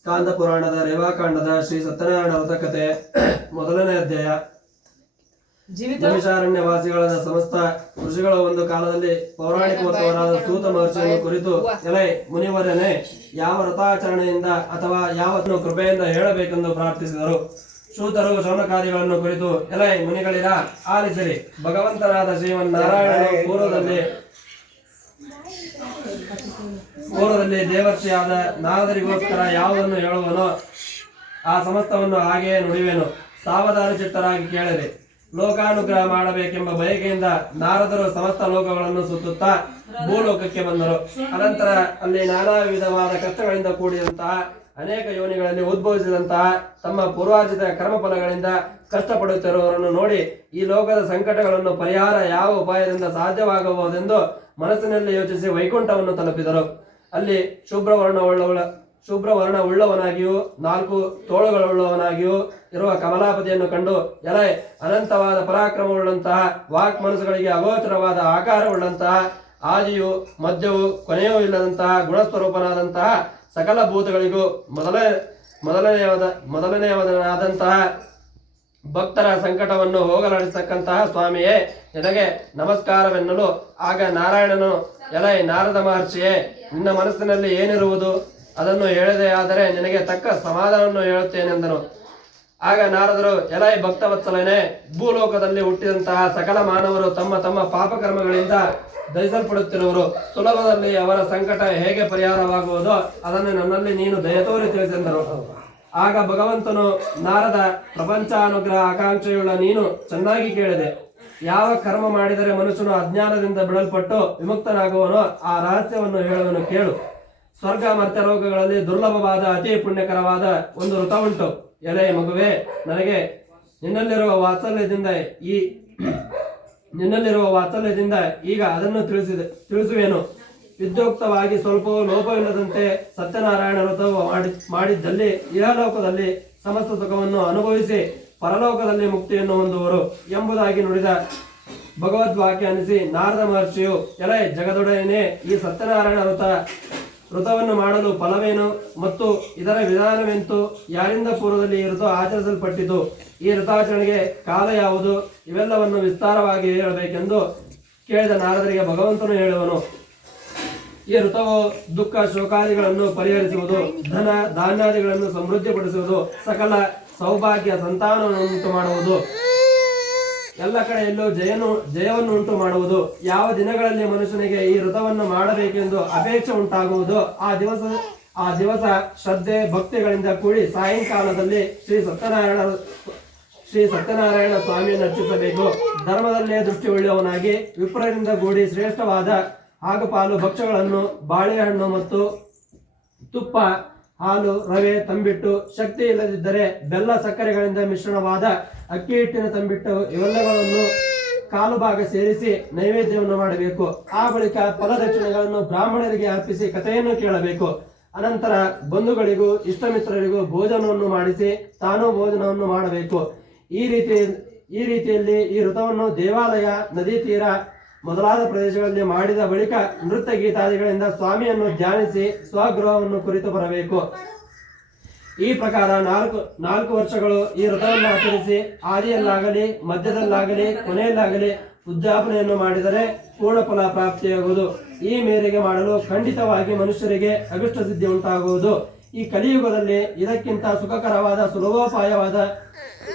ಸ್ಕಾಂದ ಪುರಾಣದ ರೇವಾಕಾಂಡದ ಶ್ರೀ ಸತ್ಯನಾರಾಯಣ ವ್ರತ ಕಥೆ ಮೊದಲನೇ ಅಧ್ಯಾಯ. ಜೀವಿತ ವಾಸಿಗಳ ವಾಸಿಗಳಾದ ಸಮಸ್ತ ಋಷಿಗಳ ಒಂದು ಕಾಲದಲ್ಲಿ ಪೌರಾಣಿಕ ಮತವರಾದ ಸೂತ ಮಹರ್ಷಿಯನ್ನು ಕುರಿತು ಎಲೆ ಮುನಿವರನೇ ಯಾವ ವ್ರತಾಚರಣೆಯಿಂದ ಅಥವಾ ಯಾವತ್ತನ್ನು ಕೃಪೆಯಿಂದ ಹೇಳಬೇಕೆಂದು ಪ್ರಾರ್ಥಿಸಿದರು. ಶೂತರು ಕಾರ್ಯಗಳನ್ನು ಕುರಿತು ಎಲೆ ಮುನಿಗಳಿರ ಆಲಿಸಿರಿ. ಭಗವಂತನಾದ ಶ್ರೀಮನ್ನಾರಾಯಣನು ಪೂರ್ವದಲ್ಲಿ ಪೂರ್ವದಲ್ಲಿ ದೇವರ್ಷಿಯಾದ ನಾರದರಿಗೋಸ್ಕರ ಯಾವುದನ್ನು ಹೇಳುವನೋ ಆ ಸಮಸ್ತವನ್ನು ಹಾಗೆಯೇ ನುಡಿವೆನು. ಸಾವಧಾನ ಚಿತ್ತರಾಗಿ ಕೇಳಿರಿ. ಲೋಕಾನುಗ್ರಹ ಮಾಡಬೇಕೆಂಬ ಬಯಕೆಯಿಂದ ನಾರದರು ಸಮಸ್ತ ಲೋಕಗಳನ್ನು ಸುತ್ತುತ್ತಾ ಭೂಲೋಕಕ್ಕೆ ಬಂದರು. ಅನಂತರ ಅಲ್ಲಿ ನಾನಾ ವಿಧವಾದ ಕಷ್ಟಗಳಿಂದ ಕೂಡಿದಂತಹ ಅನೇಕ ಯೋನಿಗಳಲ್ಲಿ ಉದ್ಭವಿಸಿದಂತಹ ತಮ್ಮ ಪೂರ್ವಾರ್ಜಿತ ಕರ್ಮಫಲಗಳಿಂದ ಕಷ್ಟಪಡುತ್ತಿರುವವರನ್ನು ನೋಡಿ ಈ ಲೋಕದ ಸಂಕಟಗಳನ್ನು ಪರಿಹಾರ ಯಾವ ಉಪಾಯದಿಂದ ಸಾಧ್ಯವಾಗಬಹುದೆಂದು ಮನಸ್ಸಿನಲ್ಲಿ ಯೋಚಿಸಿ ವೈಕುಂಠವನ್ನು ತಲುಪಿದರು. ಅಲ್ಲಿ ಶುಭ್ರವರ್ಣವುಳ್ಳವಳ ಶುಭ್ರವರ್ಣ ಉಳ್ಳವನಾಗಿಯೂ ನಾಲ್ಕು ತೋಳುಗಳುಳ್ಳವನಾಗಿಯೂ ಇರುವ ಕಮಲಾಪತಿಯನ್ನು ಕಂಡು ಎಲೆ ಅನಂತವಾದ ಪರಾಕ್ರಮವುಳ್ಳಂತಹ ವಾಕ್ ಮನಸ್ಸುಗಳಿಗೆ ಅಗೋಚರವಾದ ಆಕಾರವುಳ್ಳಂತಹ ಆದಿಯು ಮಧ್ಯವು ಕೊನೆಯೂ ಇಲ್ಲದಂತಹ ಗುಣಸ್ವರೂಪನಾದಂತಹ ಸಕಲ ಭೂತಗಳಿಗೂ ಮೊದಲ ಮೊದಲನೆಯವಾದ ಮೊದಲನೆಯವಾದನಾದಂತಹ ಭಕ್ತರ ಸಂಕಟವನ್ನು ಹೋಗಲಾಡಿಸತಕ್ಕಂತಹ ಸ್ವಾಮಿಯೇ, ನಿನಗೆ ನಮಸ್ಕಾರವೆನ್ನಲು ಆಗ ನಾರಾಯಣನು ಎಲೈ ನಾರದ ಮಹರ್ಷಿಯೇ, ನಿನ್ನ ಮನಸ್ಸಿನಲ್ಲಿ ಏನಿರುವುದು ಅದನ್ನು ಹೇಳದೆ ಆದರೆ ನಿನಗೆ ತಕ್ಕ ಸಮಾಧಾನವನ್ನು ಹೇಳುತ್ತೇನೆಂದನು ಆಗ ನಾರದರು, ಎಲೈ ಭಕ್ತವತ್ಸಲನೆ, ಭೂಲೋಕದಲ್ಲಿ ಹುಟ್ಟಿದಂತಹ ಸಕಲ ಮಾನವರು ತಮ್ಮ ತಮ್ಮ ಪಾಪಕರ್ಮಗಳಿಂದ ದಹಿಸಲ್ಪಡುತ್ತಿರುವರು. ಸುಲಭದಲ್ಲಿ ಅವರ ಸಂಕಟ ಹೇಗೆ ಪರಿಹಾರವಾಗುವುದೋ ಅದನ್ನು ನನ್ನಲ್ಲಿ ನೀನು ದಯತೋರಿ ತಿಳಿಸೆಂದರು ಆಗ ಭಗವಂತನು, ನಾರದ ಪ್ರಪಂಚಾನುಗ್ರಹ ಆಕಾಂಕ್ಷೆಯುಳ್ಳ ನೀನು ಚೆನ್ನಾಗಿ ಕೇಳಿದೆ. ಯಾವ ಕರ್ಮ ಮಾಡಿದರೆ ಮನುಷ್ಯನು ಅಜ್ಞಾನದಿಂದ ಬಿಡಲ್ಪಟ್ಟು ವಿಮುಕ್ತನಾಗುವನೋ ಆ ರಹಸ್ಯವನ್ನು ಹೇಳುವನು ಕೇಳು. ಸ್ವರ್ಗ ಮತ್ತೆ ರೋಗಗಳಲ್ಲಿ ದುರ್ಲಭವಾದ, ಅತಿ ಪುಣ್ಯಕರವಾದ ಒಂದು ವೃತ ಉಂಟು. ಎಲೆ, ಮಗುವೆ, ನನಗೆ ನಿನ್ನಲ್ಲಿರುವ ವಾತ್ಸಲ್ಯದಿಂದ ಈ ನಿನ್ನಲ್ಲಿರುವ ವಾತ್ಸಲ್ಯದಿಂದ ಈಗ ಅದನ್ನು ತಿಳಿಸಿದೆ, ತಿಳಿಸುವೇನು. ವಿದ್ಯೋಕ್ತವಾಗಿ ಸ್ವಲ್ಪವೂ ಲೋಪವಿಲ್ಲದಂತೆ ಸತ್ಯನಾರಾಯಣ ವ್ರತವು ಮಾಡಿ, ಮಾಡಿದ್ದಲ್ಲಿ, ಇಹಲೋಕದಲ್ಲಿ ಸಮಸ್ತ ಸುಖವನ್ನು ಅನುಭವಿಸಿ ಪರಲೋಕದಲ್ಲಿ ಮುಕ್ತಿಯನ್ನು ಹೊಂದುವರು ಎಂಬುದಾಗಿ ನುಡಿದ ಭಗವದ್ವಾಕ್ಯ ಅನಿಸಿ ನಾರದ ಮಹರ್ಷಿಯು, ಎಲೆ ಜಗದೊಡನೆ ಈ ಸತ್ಯನಾರಾಯಣ ವೃತ ವೃತವನ್ನು ಮಾಡಲು ಫಲವೇನು ಮತ್ತು ಇದರ ವಿಧಾನವೆಂತು? ಯಾರಿಂದ ಪೂರ್ವದಲ್ಲಿ ಈ ವೃತ ಆಚರಿಸಲ್ಪಟ್ಟಿತು? ಈ ವೃತಾಚರಣೆಗೆ ಕಾಲ ಯಾವುದು? ಇವೆಲ್ಲವನ್ನು ವಿಸ್ತಾರವಾಗಿ ಹೇಳಬೇಕೆಂದು ಕೇಳಿದ ನಾರದರಿಗೆ ಭಗವಂತನು ಹೇಳುವನು. ಈ ಋತವು ದುಃಖ ಶೋಕಾದಿಗಳನ್ನು ಪರಿಹರಿಸುವುದು, ಧನ ಧಾನ್ಯಾದಿಗಳನ್ನು ಸಮೃದ್ಧಿಪಡಿಸುವುದು, ಸಕಲ ಸೌಭಾಗ್ಯ ಸಂತಾನವನ್ನು ಉಂಟು ಮಾಡುವುದು. ಎಲ್ಲ ಕಡೆಯಲ್ಲೂ ಜಯನು ಜಯವನ್ನು ಉಂಟು ಮಾಡುವುದು. ಯಾವ ದಿನಗಳಲ್ಲಿ ಮನುಷ್ಯನಿಗೆ ಈ ವ್ರತವನ್ನು ಮಾಡಬೇಕೆಂದು ಅಪೇಕ್ಷೆ ಉಂಟಾಗುವುದು. ಆ ದಿವಸ ಆ ದಿವಸ ಶ್ರದ್ಧೆ, ಭಕ್ತಿಗಳಿಂದ ಕೂಡಿ ಸಾಯಂಕಾಲದಲ್ಲಿ ಶ್ರೀ ಸತ್ಯನಾರಾಯಣ ಶ್ರೀ ಸತ್ಯನಾರಾಯಣ ಸ್ವಾಮಿಯನ್ನು ಅರ್ಚಿಸಬೇಕು. ಧರ್ಮದಲ್ಲೇ ದೃಷ್ಟಿ ವಿಪ್ರರಿಂದ ಕೂಡಿ ಶ್ರೇಷ್ಠವಾದ ಹಾಗೂ ಪಾಲು ಭಕ್ಷ್ಯಗಳನ್ನು, ಬಾಳೆಹಣ್ಣು ಮತ್ತು ತುಪ್ಪ ಹಾಲು, ರವೆ ತಂಬಿಟ್ಟು ಶಕ್ತಿ ಇಲ್ಲದಿದ್ದರೆ ಬೆಲ್ಲ, ಸಕ್ಕರೆಗಳಿಂದ ಮಿಶ್ರಣವಾದ ಅಕ್ಕಿ ಹಿಟ್ಟಿನ ತಂಬಿಟ್ಟು ಇವೆಲ್ಲಗಳನ್ನು ಕಾಲು ಭಾಗ ಸೇರಿಸಿ ನೈವೇದ್ಯವನ್ನು ಮಾಡಬೇಕು. ಆ ಬಳಿಕ ಫಲದಕ್ಷಿಣೆಗಳನ್ನು ಬ್ರಾಹ್ಮಣರಿಗೆ ಅರ್ಪಿಸಿ ಕಥೆಯನ್ನು ಕೇಳಬೇಕು. ಅನಂತರ ಬಂಧುಗಳಿಗೂ, ಇಷ್ಟಮಿತ್ರರಿಗೂ ಭೋಜನವನ್ನು ಮಾಡಿಸಿ ತಾನು ಭೋಜನವನ್ನು ಮಾಡಬೇಕು. ಈ ರೀತಿ, ಈ ರೀತಿಯಲ್ಲಿ ಈ ಋತವನ್ನು ದೇವಾಲಯ, ನದಿ ತೀರ ಮೊದಲಾದ ಪ್ರದೇಶಗಳಲ್ಲಿ ಮಾಡಿದ ಬಳಿಕ ನೃತ್ಯ ಗೀತಾದಿಗಳಿಂದ ಸ್ವಾಮಿಯನ್ನು ಧ್ಯಾನಿಸಿ ಸ್ವಗೃಹವನ್ನು ಕುರಿತು ಬರಬೇಕು. ಈ ಪ್ರಕಾರ ನಾಲ್ಕು ನಾಲ್ಕು ವರ್ಷಗಳು ಈ ವ್ರತವನ್ನು ಆಚರಿಸಿ ಆದಿಯಲ್ಲಾಗಲಿ ಮಧ್ಯದಲ್ಲಾಗಲಿ, ಕೊನೆಯಲ್ಲಾಗಲಿ ಉದ್ಯಾಪನೆಯನ್ನು ಮಾಡಿದರೆ ಪೂರ್ಣ ಫಲ ಪ್ರಾಪ್ತಿಯಾಗುವುದು. ಈ ಮೇರೆಗೆ ಮಾಡಲು ಖಂಡಿತವಾಗಿ ಮನುಷ್ಯರಿಗೆ ಅಗಷ್ಟ ಸಿದ್ಧಿ ಉಂಟಾಗುವುದು. ಈ ಕಲಿಯುಗದಲ್ಲಿ ಇದಕ್ಕಿಂತ ಸುಖಕರವಾದ ಸುಲಭೋಪಾಯವಾದ,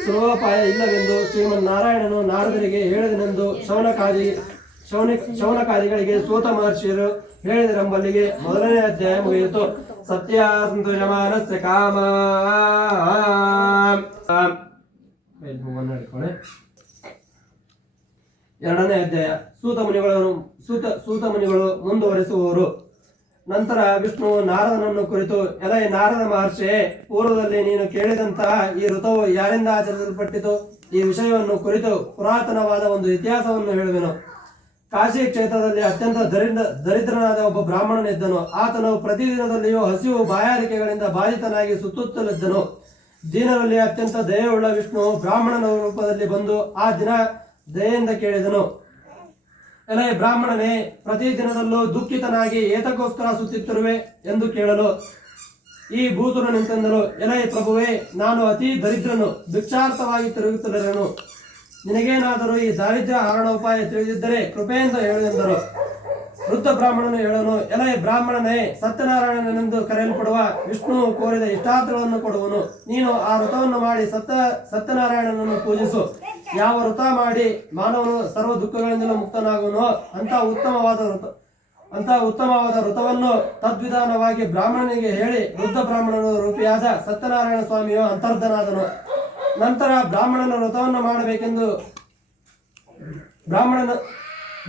ಸುಲಭೋಪಾಯ ಇಲ್ಲವೆಂದು ಶ್ರೀಮನ್ನಾರಾಯಣನು ನಾರದರಿಗೆ ಹೇಳಿದನೆಂದು ಶೌನಕಾದಿ ಶೌನ ಶೌನಕಾದಿಗಳಿಗೆ ಸೂತ ಮಹರ್ಷಿಯರು ಹೇಳಿದ ಹೇಳಿದರೆಂಬಲ್ಲಿಗೆ ಮೊದಲನೇ ಅಧ್ಯಾಯ ಮುಗಿಯಿತು. ಸತ್ಯ ಸಂತೋಷಮಾನಸ್ಯ ಕಾಮ. ಎರಡನೇ ಅಧ್ಯಾಯ. ಸೂತ ಮುನಿಗಳನ್ನು ಸೂತ ಸೂತ ಮುನಿಗಳು ಮುಂದುವರಿಸುವವರು ನಂತರ ವಿಷ್ಣು ನಾರದನನ್ನು ಕುರಿತು, ಎಲೈ ನಾರದ ಮಹರ್ಷಿ, ಪೂರ್ವದಲ್ಲಿ ನೀನು ಕೇಳಿದಂತಹ ಈ ಋತವು ಯಾರಿಂದ ಆಚರಿಸಲ್ಪಟ್ಟಿತು? ಈ ವಿಷಯವನ್ನು ಕುರಿತು ಪುರಾತನವಾದ ಒಂದು ಇತಿಹಾಸವನ್ನು ಹೇಳುವೆನು. ಕಾಶಿ ಕ್ಷೇತ್ರದಲ್ಲಿ ಅತ್ಯಂತ ದರಿದ್ರ, ದರಿದ್ರನಾದ ಒಬ್ಬ ಬ್ರಾಹ್ಮಣನಿದ್ದನು. ಆತನು ಪ್ರತಿದಿನದಲ್ಲಿಯೂ ಹಸಿವು ಬಾಯಾರಿಕೆಗಳಿಂದ ಬಾಧಿತನಾಗಿ ಸುತ್ತುತ್ತಲಿದ್ದನು. ದೀನರಲ್ಲಿ ಅತ್ಯಂತ ದಯೆಯುಳ್ಳ ವಿಷ್ಣು ಬ್ರಾಹ್ಮಣನ ರೂಪದಲ್ಲಿ ಬಂದು ಆ ದಿನ ದಯೆಯಿಂದ ಕೇಳಿದನು. ಎಲೆ ಬ್ರಾಹ್ಮಣನೇ ಪ್ರತಿ ದಿನದಲ್ಲೂ ದುಃಖಿತನಾಗಿ ಏತಕ್ಕೋಸ್ಕರ ಸುತ್ತಿತ್ತಿರುವೆ? ಎಂದು ಕೇಳಲು ಈ ಭೂತರು ನಿಂತೆಂದರು ಎಲೈ ಪ್ರಭುವೇ, ನಾನು ಅತಿ ದರಿದ್ರನು, ಭಿಕ್ಷಾರ್ಥವಾಗಿ ತಿರುಗುತ್ತಿರನು ನಿನಗೇನಾದರೂ ಈ ದಾರಿದ್ರ್ಯ ಹರಣೋಪಾಯ ತಿಳಿದಿದ್ದರೆ ಕೃಪೆಯಿಂದ ಹೇಳೆಂದರು ವೃದ್ಧ ಬ್ರಾಹ್ಮಣನು ಹೇಳನು, ಎಲೈ ಬ್ರಾಹ್ಮಣನೇ, ಸತ್ಯನಾರಾಯಣನೆಂದು ಕರೆಯಲ್ಪಡುವ ವಿಷ್ಣು ಕೋರಿದ ಇಷ್ಟಾರ್ಥಗಳನ್ನು ಕೊಡುವನು. ನೀನು ಆ ವ್ರತವನ್ನು ಮಾಡಿ ಸತ್ಯ, ಸತ್ಯನಾರಾಯಣನನ್ನು ಪೂಜಿಸು. ಯಾವ ವ್ರತ ಮಾಡಿ ಮಾನವನು ಸರ್ವ ದುಃಖಗಳಿಂದಲೂ ಮುಕ್ತನಾಗುವನು ಅಂತ ಉತ್ತಮವಾದ ವೃತ ಅಂತ ಉತ್ತಮವಾದ ವೃತವನ್ನು ತದ್ವಿಧಾನವಾಗಿ ಬ್ರಾಹ್ಮಣನಿಗೆ ಹೇಳಿ ವೃದ್ಧ ಬ್ರಾಹ್ಮಣನ ರೂಪಿಯಾದ ಸತ್ಯನಾರಾಯಣ ಸ್ವಾಮಿಯು ಅಂತರ್ಧನಾದನು. ನಂತರ ಬ್ರಾಹ್ಮಣನ ವ್ರತವನ್ನು ಮಾಡಬೇಕೆಂದು ಬ್ರಾಹ್ಮಣನ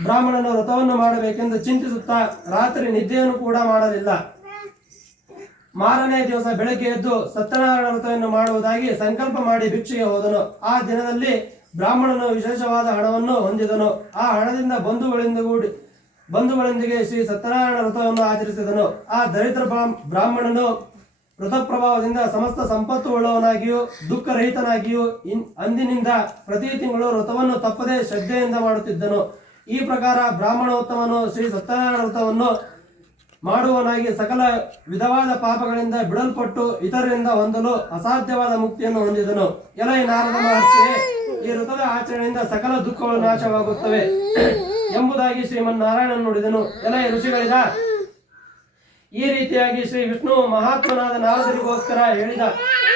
ಬ್ರಾಹ್ಮಣನ ವ್ರತವನ್ನು ಮಾಡಬೇಕೆಂದು ಚಿಂತಿಸುತ್ತಾ ರಾತ್ರಿ ನಿದ್ದೆಯನ್ನು ಕೂಡ ಮಾಡಲಿಲ್ಲ. ಮಾರನೇ ದಿವಸ ಬೆಳಗ್ಗೆ ಎದ್ದು ಸತ್ಯನಾರಾಯಣ ವ್ರತವನ್ನು ಮಾಡುವುದಾಗಿ ಸಂಕಲ್ಪ ಮಾಡಿ ಭಿಕ್ಷೆಗೆ ಹೋದನು. ಆ ದಿನದಲ್ಲಿ ಬ್ರಾಹ್ಮಣನು ವಿಶೇಷವಾದ ಹಣವನ್ನು ಹೊಂದಿದನು. ಆ ಹಣದಿಂದ ಬಂಧುಗಳಿಂದ ಕೂಡಿ, ಬಂಧುಗಳೊಂದಿಗೆ ಶ್ರೀ ಸತ್ಯನಾರಾಯಣ ವ್ರತವನ್ನು ಆಚರಿಸಿದನು. ಆ ದರಿದ್ರ ಬ್ರಾಹ್ಮ- ಬ್ರಾಹ್ಮಣನು ವ್ರತ ಪ್ರಭಾವದಿಂದ ಸಮಸ್ತ ಸಂಪತ್ತು ಉಳ್ಳವನಾಗಿಯೂ, ದುಃಖರಹಿತನಾಗಿಯೂ ಇನ್ ಅಂದಿನಿಂದ ಪ್ರತಿ ತಿಂಗಳು ವ್ರತವನ್ನು ತಪ್ಪದೆ ಶ್ರದ್ಧೆಯಿಂದ ಮಾಡುತ್ತಿದ್ದನು. ಈ ಪ್ರಕಾರ ಬ್ರಾಹ್ಮಣೋತ್ತಮನು ಶ್ರೀ ಸತ್ಯನಾರಾಯಣ ವ್ರತವನ್ನು ಮಾಡುವನಾಗಿ ಸಕಲ ವಿಧವಾದ ಪಾಪಗಳಿಂದ ಬಿಡಲ್ಪಟ್ಟು ಇತರರಿಂದ ಹೊಂದಲು ಅಸಾಧ್ಯವಾದ ಮುಕ್ತಿಯನ್ನು ಹೊಂದಿದನು. ಎಲೈ ನಾರದ ಮಹರ್ಷಿ ಈ ವ್ರತದ ಆಚರಣೆಯಿಂದ ಸಕಲ ದುಃಖಗಳು ನಾಶವಾಗುತ್ತವೆ. ಎಂಬುದಾಗಿ ಶ್ರೀಮನ್ನಾರಾಯಣನು ನುಡಿದನು. ಎಲೈ ಋಷಿಗಳಿದ ಈ ರೀತಿಯಾಗಿ ಶ್ರೀ ವಿಷ್ಣು ಮಹಾತ್ಮನಾದ ನಾರದರಿಗೋಸ್ಕರ ಹೇಳಿದ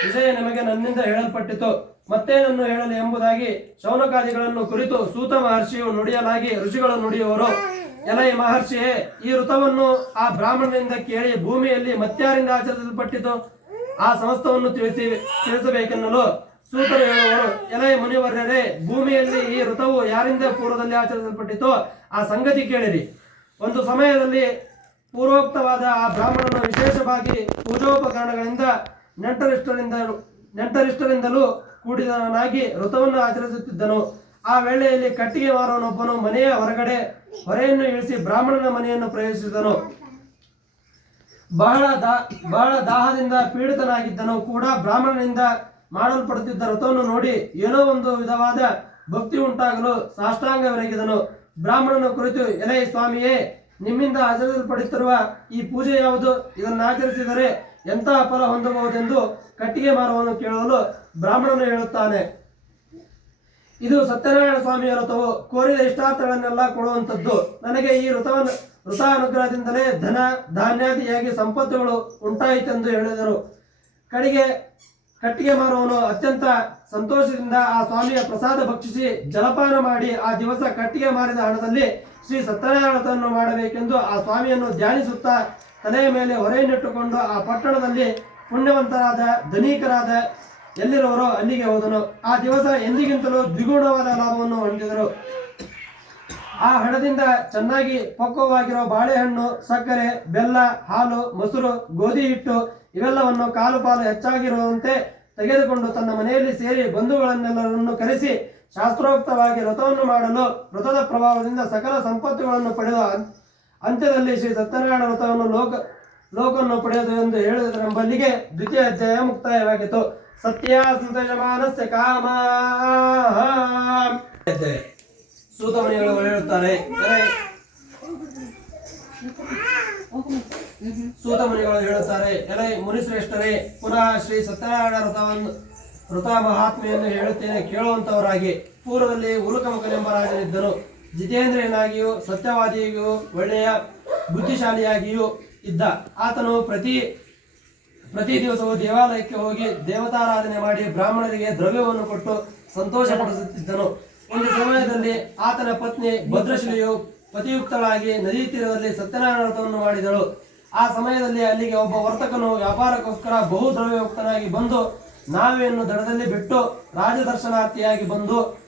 ವಿಷಯ ನಿಮಗೆ ನನ್ನಿಂದ ಹೇಳಲ್ಪಟ್ಟಿತು. ಮತ್ತೇನನ್ನು ಹೇಳಲಿ ಎಂಬುದಾಗಿ ಶೌನಕಾದಿಗಳನ್ನು ಕುರಿತು ಸೂತ ಮಹರ್ಷಿಯು ನುಡಿಯಲಾಗಿ ಋಷಿಗಳು ನುಡಿಯುವರು. ಎಲೈ ಮಹರ್ಷಿಯೇ, ಈ ಋತವನ್ನು ಆ ಬ್ರಾಹ್ಮಣನಿಂದ ಕೇಳಿ ಭೂಮಿಯಲ್ಲಿ ಮತ್ಯಾರಿಂದ ಆಚರಿಸಲ್ಪಟ್ಟಿತು? ಆ ಸಮಸ್ತವನ್ನು ತಿಳಿಸಿ, ತಿಳಿಸಬೇಕೆನ್ನಲು ಸೂತರು ಹೇಳುವರು, ಎಲೈ ಮುನಿವರ್ಯರೇ, ಭೂಮಿಯಲ್ಲಿ ಈ ಋತವು ಯಾರಿಂದ ಪೂರ್ವದಲ್ಲಿ ಆಚರಿಸಲ್ಪಟ್ಟಿತೋ? ಆ ಸಂಗತಿ ಕೇಳಿರಿ. ಒಂದು ಸಮಯದಲ್ಲಿ ಪೂರ್ವೋಕ್ತವಾದ ಆ ಬ್ರಾಹ್ಮಣನ ವಿಶೇಷವಾಗಿ ಪೂಜೋಪಕರಣಗಳಿಂದ ನೆಂಟರಿಷ್ಟರಿಂದ ನೆಂಟರಿಷ್ಟರಿಂದಲೂ ಕೂಡಿದವನಾಗಿ ವ್ರತವನ್ನು ಆಚರಿಸುತ್ತಿದ್ದನು. ಆ ವೇಳೆಯಲ್ಲಿ ಕಟ್ಟಿಗೆ ಮಾರುವನೊಬ್ಬನು ಮನೆಯ ಹೊರಗಡೆ ಹೊರೆಯನ್ನು ಇಳಿಸಿ ಬ್ರಾಹ್ಮಣನ ಮನೆಯನ್ನು ಪ್ರವೇಶಿಸಿದನು. ಬಹಳ ದಾ, ಬಹಳ ದಾಹದಿಂದ ಪೀಡಿತನಾಗಿದ್ದನು ಕೂಡ ಬ್ರಾಹ್ಮಣನಿಂದ ಮಾಡಲ್ಪಡುತ್ತಿದ್ದ ವ್ರತವನ್ನು ನೋಡಿ ಏನೋ ಒಂದು ವಿಧವಾದ ಭಕ್ತಿ ಉಂಟಾಗಲು ಸಾಷ್ಟಾಂಗವೆರಗಿದನು. ಬ್ರಾಹ್ಮಣನ ಕುರಿತು, ಎಲೈ ಸ್ವಾಮಿಯೇ ನಿಮ್ಮಿಂದ ಆಚರಿಸಲ್ಪಡುತ್ತಿರುವ ಈ ಪೂಜೆ ಯಾವುದು? ಇದನ್ನು ಆಚರಿಸಿದರೆ ಎಂತಹ ಫಲ ಹೊಂದಬಹುದೆಂದು ಕಟ್ಟಿಗೆ ಮಾರುವನು ಕೇಳಲು ಬ್ರಾಹ್ಮಣನು ಹೇಳುತ್ತಾನೆ. ಇದು ಸತ್ಯನಾರಾಯಣ ಸ್ವಾಮಿಯ ವ್ರತವು. ಕೋರಿದ ಇಷ್ಟಾರ್ಥಗಳನ್ನೆಲ್ಲ ಕೊಡುವಂಥದ್ದು. ನನಗೆ ಈ ವ್ರತವನ್ನು ವೃತ ಅನುಗ್ರಹದಿಂದಲೇ ಧನ ಧಾನ್ಯಾದಿಯಾಗಿ ಸಂಪತ್ತುಗಳು ಉಂಟಾಯಿತೆಂದು ಹೇಳಿದರು. ಕಡೆಗೆ ಕಟ್ಟಿಗೆ ಮಾರುವವನು ಅತ್ಯಂತ ಸಂತೋಷದಿಂದ ಆ ಸ್ವಾಮಿಯ ಪ್ರಸಾದ ಭಕ್ಷಿಸಿ ಜಲಪಾನ ಮಾಡಿ ಆ ದಿವಸ ಕಟ್ಟಿಗೆ ಮಾರಿದ ಹಣದಲ್ಲಿ ಶ್ರೀ ಸತ್ಯನಾರಾಯಣ ವ್ರತವನ್ನು ಮಾಡಬೇಕೆಂದು ಆ ಸ್ವಾಮಿಯನ್ನು ಧ್ಯಾನಿಸುತ್ತಾ ತಲೆಯ ಮೇಲೆ ಹೊರೆಯನ್ನಿಟ್ಟುಕೊಂಡು ಆ ಪಟ್ಟಣದಲ್ಲಿ ಪುಣ್ಯವಂತರಾದ ಧನಿಕರಾದ ಎಲ್ಲಿರುವರೋ ಅಲ್ಲಿಗೆ ಹೋದನು. ಆ ದಿವಸ ಎಂದಿಗಿಂತಲೂ ದ್ವಿಗುಣವಾದ ಲಾಭವನ್ನು ಹೊಂದಿದರು. ಆ ಹಣದಿಂದ ಚೆನ್ನಾಗಿ ಪಕ್ವವಾಗಿರೋ ಬಾಳೆಹಣ್ಣು, ಸಕ್ಕರೆ, ಬೆಲ್ಲ, ಹಾಲು, ಮೊಸರು, ಗೋಧಿ ಹಿಟ್ಟು ಇವೆಲ್ಲವನ್ನು ಕಾಲು ಪಾಲು ಹೆಚ್ಚಾಗಿರುವಂತೆ ತೆಗೆದುಕೊಂಡು ತನ್ನ ಮನೆಯಲ್ಲಿ ಸೇರಿ ಬಂಧುಗಳನ್ನೆಲ್ಲರನ್ನು ಕರೆಸಿ ಶಾಸ್ತ್ರೋಕ್ತವಾಗಿ ವ್ರತವನ್ನು ಮಾಡಲು ವ್ರತದ ಪ್ರಭಾವದಿಂದ ಸಕಲ ಸಂಪತ್ತುಗಳನ್ನು ಪಡೆದ ಅಂತ್ಯದಲ್ಲಿ ಶ್ರೀ ಸತ್ಯನಾರಾಯಣ ವ್ರತವನ್ನು ಲೋಕ, ಲೋಕವನ್ನು ಪಡೆಯುವುದು ಎಂದು ಹೇಳಿದರೆಂಬಲ್ಲಿಗೆ ದ್ವಿತೀಯ ಅಧ್ಯಾಯ ಮುಕ್ತಾಯವಾಗಿತ್ತು. ಸತ್ಯ ಸಂತೋಷಮಾನಸ್ಯ ಕಾಮ. ಸೂತಮಣಿಗಳು ಹೇಳುತ್ತಾರೆ ಸೂತಮಣಿಗಳು ಹೇಳುತ್ತಾರೆ ಎರೈ ಮುನಿಶ್ರೇಷ್ಠರೇ, ಪುನಃ ಶ್ರೀ ಸತ್ಯನಾರಾಯಣ ವ್ರತವನ್ನು ವ್ರತ ಮಹಾತ್ಮೆಯನ್ನು ಹೇಳುತ್ತೇನೆ ಕೇಳುವಂತವರಾಗಿ ಪೂರ್ವದಲ್ಲಿ ಉಲುಕಮುಖನೆಂಬ ರಾಜನಿದ್ದನು ಜಿತೇಂದ್ರನಾಗಿಯೂ ಸತ್ಯವಾದಿಯಾಗಿಯೂ ಒಳ್ಳೆಯ ಬುದ್ಧಿಶಾಲಿಯಾಗಿಯೂ ಇದ್ದ. ಆತನು ಪ್ರತಿ ಪ್ರತಿ ದಿವಸವೂ ದೇವಾಲಯಕ್ಕೆ ಹೋಗಿ ದೇವತಾರಾಧನೆ ಮಾಡಿ ಬ್ರಾಹ್ಮಣರಿಗೆ ದ್ರವ್ಯವನ್ನು ಕೊಟ್ಟು ಸಂತೋಷಪಡಿಸುತ್ತಿದ್ದನು. ಒಂದು ಸಮಯದಲ್ಲಿ ಆತನ ಪತ್ನಿ ಭದ್ರಶಿಲೆಯು ಪತಿಯುಕ್ತಳಾಗಿ ನದಿ ತೀರದಲ್ಲಿ ಸತ್ಯನಾರಾಯಣ ವ್ರತವನ್ನು ಮಾಡಿದಳು. ಆ ಸಮಯದಲ್ಲಿ ಅಲ್ಲಿಗೆ ಒಬ್ಬ ವರ್ತಕನು ವ್ಯಾಪಾರಕ್ಕೋಸ್ಕರ ಬಹು ದ್ರವ್ಯಯುಕ್ತನಾಗಿ ಬಂದು ನಾವೆಯನ್ನು ದಡದಲ್ಲಿ ಬಿಟ್ಟು ರಾಜದರ್ಶನಾರ್ಥಿಯಾಗಿ ಬಂದು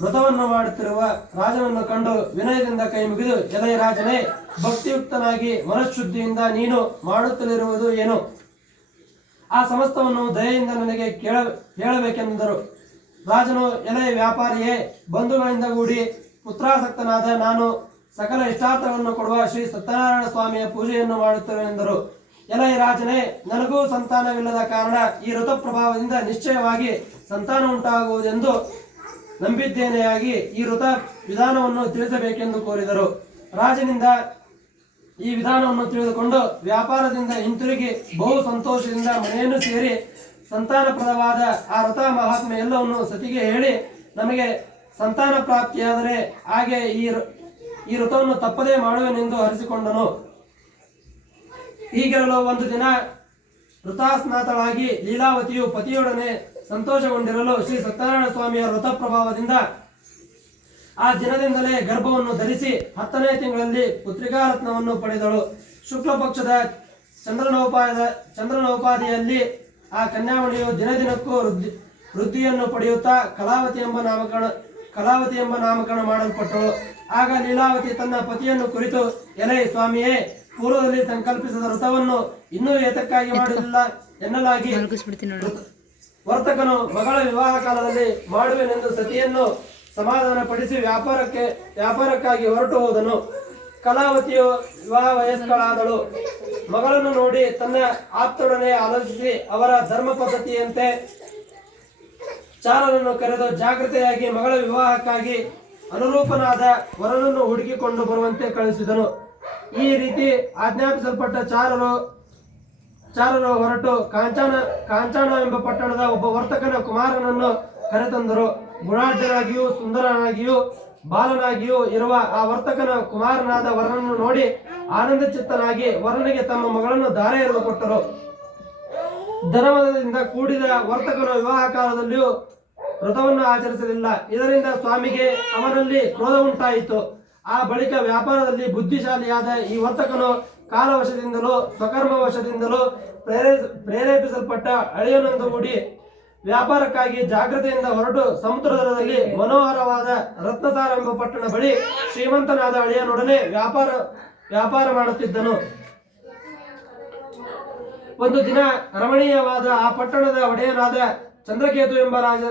ವ್ರತವನ್ನು ಮಾಡುತ್ತಿರುವ ರಾಜನನ್ನು ಕಂಡು ವಿನಯದಿಂದ ಕೈ ಮುಗಿದು ಎಲೈ ರಾಜನೇ, ಭಕ್ತಿಯುಕ್ತನಾಗಿ ಮನಃಶುದ್ಧಿಯಿಂದ ನೀನು ಮಾಡುತ್ತಲಿರುವುದು ಏನು? ಆ ಸಮಸ್ತವನ್ನು ದಯೆಯಿಂದ ನನಗೆ ಕೇಳ, ಹೇಳಬೇಕೆಂದರು. ರಾಜನು ಎಲೆ ವ್ಯಾಪಾರಿಯೇ, ಬಂಧುಗಳಿಂದ ಕೂಡಿ ಪುತ್ರಾಸಕ್ತನಾದ ನಾನು ಸಕಲ ಇಷ್ಟಾರ್ಥಗಳನ್ನು ಕೊಡುವ ಶ್ರೀ ಸತ್ಯನಾರಾಯಣ ಸ್ವಾಮಿಯ ಪೂಜೆಯನ್ನು ಮಾಡುತ್ತೇನೆಂದರು. ಎಲೈ ರಾಜನೇ, ನನಗೂ ಸಂತಾನವಿಲ್ಲದ ಕಾರಣ ಈ ಋತ ಪ್ರಭಾವದಿಂದ ನಿಶ್ಚಯವಾಗಿ ಸಂತಾನ ಉಂಟಾಗುವುದೆಂದು ನಂಬಿದ್ದೇನೆಯಾಗಿ ಈ ಋತ ವಿಧಾನವನ್ನು ತಿಳಿಸಬೇಕೆಂದು ಕೋರಿದರು. ರಾಜನಿಂದ ಈ ವಿಧಾನವನ್ನು ತಿಳಿದುಕೊಂಡು ವ್ಯಾಪಾರದಿಂದ ಹಿಂತಿರುಗಿ ಬಹು ಸಂತೋಷದಿಂದ ಮನೆಯನ್ನು ಸೇರಿ ಸಂತಾನಪ್ರದವಾದ ಆ ರಥ ಮಹಾತ್ಮೆ ಎಲ್ಲವನ್ನು ಸತಿಗೆ ಹೇಳಿ ನಮಗೆ ಸಂತಾನ ಪ್ರಾಪ್ತಿಯಾದರೆ ಹಾಗೆ ಈ ಈ ವೃತವನ್ನು ತಪ್ಪದೇ ಮಾಡುವೆನೆಂದು ಹರಿಸಿಕೊಂಡನು ಹೀಗಿರಲು ಒಂದು ದಿನ ಋತಾಸ್ನಾತಳಾಗಿ ಲೀಲಾವತಿಯು ಪತಿಯೊಡನೆ ಸಂತೋಷಗೊಂಡಿರಲು ಶ್ರೀ ಸತ್ಯನಾರಾಯಣ ಸ್ವಾಮಿಯ ವೃತ ಪ್ರಭಾವದಿಂದ ಆ ದಿನದಿಂದಲೇ ಗರ್ಭವನ್ನು ಧರಿಸಿ ಹತ್ತನೇ ತಿಂಗಳಲ್ಲಿ ಪುತ್ರಿಕಾರತ್ನವನ್ನು ಪಡೆದಳು. ಶುಕ್ಲ ಪಕ್ಷದ ಚಂದ್ರನೋಪಾಯದ ಚಂದ್ರನೋಪಾದಿಯಲ್ಲಿ ಆ ಕನ್ಯಾಮಣಿಯು ದಿನ ದಿನಕ್ಕೂ ವೃದ್ಧಿ ವೃದ್ಧಿಯನ್ನು ಪಡೆಯುತ್ತಾ ಕಲಾವತಿ ಎಂಬ ನಾಮಕರಣ ಕಲಾವತಿ ಎಂಬ ನಾಮಕರಣ ಮಾಡಲ್ಪಟ್ಟಳು. ಆಗ ಲೀಲಾವತಿ ತನ್ನ ಪತಿಯನ್ನು ಕುರಿತು, ಎಲೈ ಸ್ವಾಮಿಯೇ ಪೂರ್ವದಲ್ಲಿ ಸಂಕಲ್ಪಿಸಿದ ವ್ರತವನ್ನು ಇನ್ನೂ ಏತಕ್ಕಾಗಿ ಮಾಡಲಿಲ್ಲ ಎನ್ನಲಾಗಿ ವರ್ತಕನು ಮಗಳ ವಿವಾಹ ಕಾಲದಲ್ಲಿ ಮಾಡುವೆನೆಂದು ಸತಿಯನ್ನು ಸಮಾಧಾನ ಪಡಿಸಿ ವ್ಯಾಪಾರಕ್ಕೆ ವ್ಯಾಪಾರಕ್ಕಾಗಿ ಹೊರಟು ಹೋದನು. ಕಲಾವತಿಯು ವಿವಾಹ ವಯಸ್ಕಳಾದಳು. ಮಗಳನ್ನು ನೋಡಿ ತನ್ನ ಆಪ್ತೊಡನೆ ಆಲೋಚಿಸಿ ಅವರ ಧರ್ಮ ಪದ್ಧತಿಯಂತೆ ಚಾರನನ್ನು ಕರೆದು ಜಾಗೃತೆಯಾಗಿ ಮಗಳ ವಿವಾಹಕ್ಕಾಗಿ ಅನುರೂಪನಾದ ವರನನ್ನು ಹುಡುಕಿಕೊಂಡು ಬರುವಂತೆ ಕಳಿಸಿದನು ಈ ರೀತಿ ಆಜ್ಞಾಪಿಸಲ್ಪಟ್ಟ ಚಾರರು ಚಾರರು ಹೊರಟು ಕಾಂಚನ ಕಾಂಚಾಣ ಎಂಬ ಪಟ್ಟಣದ ಒಬ್ಬ ವರ್ತಕನ ಕುಮಾರನನ್ನು ಕರೆತಂದರು. ಗುಣಾಢ್ಯನಾಗಿಯೂ ಸುಂದರನಾಗಿಯೂ ಬಾಲನಾಗಿಯೂ ಇರುವ ಆ ವರ್ತಕನ ಕುಮಾರನಾದ ವರನನ್ನು ನೋಡಿ ಆನಂದ ಚಿತ್ತನಾಗಿ ವರನಿಗೆ ತಮ್ಮ ಮಗಳನ್ನು ಧಾರೆ ಎರೆದು ಕೊಟ್ಟರು. ಧನವದಿಂದ ಕೂಡಿದ ವರ್ತಕನ ವಿವಾಹ ಕಾಲದಲ್ಲಿಯೂ ವ್ರತವನ್ನು ಆಚರಿಸಲಿಲ್ಲ. ಇದರಿಂದ ಸ್ವಾಮಿಗೆ ಅವನಲ್ಲಿ ಕ್ರೋಧ ಉಂಟಾಯಿತು. ಆ ಬಳಿಕ ವ್ಯಾಪಾರದಲ್ಲಿ ಬುದ್ಧಿಶಾಲಿಯಾದ ಈ ವರ್ತಕನು ಕಾಲವಶದಿಂದಲೂ ಸ್ವಕರ್ಮ ವಶದಿಂದಲೂ ಪ್ರೇರೇ, ಪ್ರೇರೇಪಿಸಲ್ಪಟ್ಟ ಅಳಿಯನೊಂದುಗೂಡಿ ವ್ಯಾಪಾರಕ್ಕಾಗಿ ಜಾಗ್ರತೆಯಿಂದ ಹೊರಟು ಸಮುದ್ರದಲ್ಲಿ ಮನೋಹರವಾದ ರತ್ನಸಾರ ಎಂಬ ಪಟ್ಟಣ ಬಳಿ ಶ್ರೀಮಂತನಾದ ಅಳಿಯನೊಡನೆ ವ್ಯಾಪಾರ ವ್ಯಾಪಾರ ಮಾಡುತ್ತಿದ್ದನು. ಒಂದು ದಿನ ರಮಣೀಯವಾದ ಆ ಪಟ್ಟಣದ ಒಡೆಯನಾದ ಚಂದ್ರಕೇತು ಎಂಬ ರಾಜ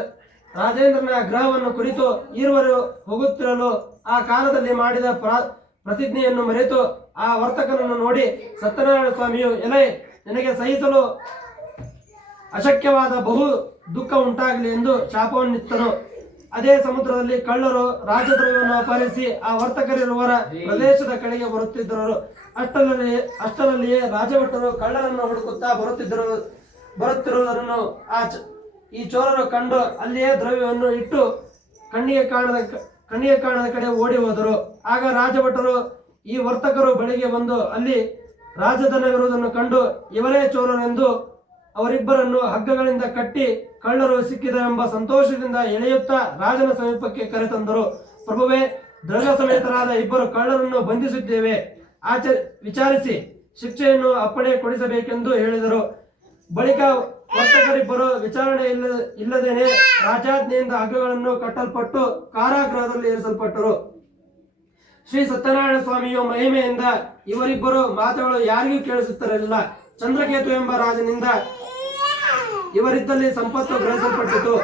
ರಾಜೇಂದ್ರನ ಗ್ರಹವನ್ನು ಕುರಿತು ಇರುವರು ಹೋಗುತ್ತಿರಲು ಆ ಕಾಲದಲ್ಲಿ ಮಾಡಿದ ಪ್ರ- ಪ್ರತಿಜ್ಞೆಯನ್ನು ಮರೆತು ಆ ವರ್ತಕನನ್ನು ನೋಡಿ ಸತ್ಯನಾರಾಯಣ ಸ್ವಾಮಿಯು, ಎಲೆ, ನಿನಗೆ ಸಹಿಸಲು ಅಶಕ್ಯವಾದ ಬಹು ದುಃಖ ಉಂಟಾಗಲಿ ಎಂದು ಶಾಪವನ್ನಿತ್ತನು. ಅದೇ ಸಮುದ್ರದಲ್ಲಿ ಕಳ್ಳರು ರಾಜದ್ರವ್ಯವನ್ನು ಅಪಹರಿಸಿ ಆ ವರ್ತಕರಿರುವರ ಪ್ರದೇಶದ ಕಡೆಗೆ ಬರುತ್ತಿದ್ದರು. ಅಷ್ಟರಲ್ಲಿ ಅಷ್ಟರಲ್ಲಿಯೇ ರಾಜಭಟ್ಟರು ಕಳ್ಳರನ್ನು ಹುಡುಕುತ್ತಾ ಬರುತ್ತಿದ್ದರು, ಬರುತ್ತಿರುವುದನ್ನು ಆ ಈ ಚೋರರು ಕಂಡು ಅಲ್ಲಿಯೇ ದ್ರವ್ಯವನ್ನು ಇಟ್ಟು ಕಣ್ಣಿಗೆ ಕಾಣದ ಕಣ್ಣಿಗೆ ಕಾಣದ ಕಡೆ ಓಡಿ ಹೋದರು. ಆಗ ರಾಜಭಟರು ಈ ವರ್ತಕರು ಬಳಿಗೆ ಬಂದು ಅಲ್ಲಿ ರಾಜಧನವಿರುವುದನ್ನು ಕಂಡು ಇವರೇ ಚೋರರೆಂದು ಅವರಿಬ್ಬರನ್ನು ಹಗ್ಗಗಳಿಂದ ಕಟ್ಟಿ ಕಳ್ಳರು ಸಿಕ್ಕಿದರೆಂಬ ಸಂತೋಷದಿಂದ ಎಳೆಯುತ್ತಾ ರಾಜನ ಸಮೀಪಕ್ಕೆ ಕರೆತಂದರು. ಪ್ರಭುವೇ, ದ್ರವ್ಯ ಸಮೇತರಾದ ಇಬ್ಬರು ಕಳ್ಳರನ್ನು ಬಂಧಿಸುತ್ತೇವೆ ಆಚ ವಿಚಾರಿಸಿ, ಶಿಕ್ಷೆಯನ್ನು ಅಪ್ಪಣೆ ಕೊಡಿಸಬೇಕೆಂದು ಹೇಳಿದರು. ಬಳಿಕ ವರ್ತಕರಿಬ್ಬರು ವಿಚಾರಣೆ ಇಲ್ಲ ಇಲ್ಲದೇನೆ ರಾಜಾಜ್ಞೆಯಿಂದ ಹಗ್ಗಗಳನ್ನು ಕಟ್ಟಲ್ಪಟ್ಟು ಕಾರಾಗೃಹದಲ್ಲಿ ಇರಿಸಲ್ಪಟ್ಟರು ಶ್ರೀ ಸತ್ಯನಾರಾಯಣ ಸ್ವಾಮಿಯು ಮಹಿಮೆಯಿಂದ ಇವರಿಬ್ಬರು ಮಾತುಗಳು ಯಾರಿಗೂ ಕೇಳಿಸುತ್ತಿರಲಿಲ್ಲ. ಚಂದ್ರಕೇತು ಎಂಬ ರಾಜನಿಂದ ಇವರಿದ್ದಲ್ಲಿ ಸಂಪತ್ತು ಗ್ರಹಿಸಲ್ಪಟ್ಟಿತು.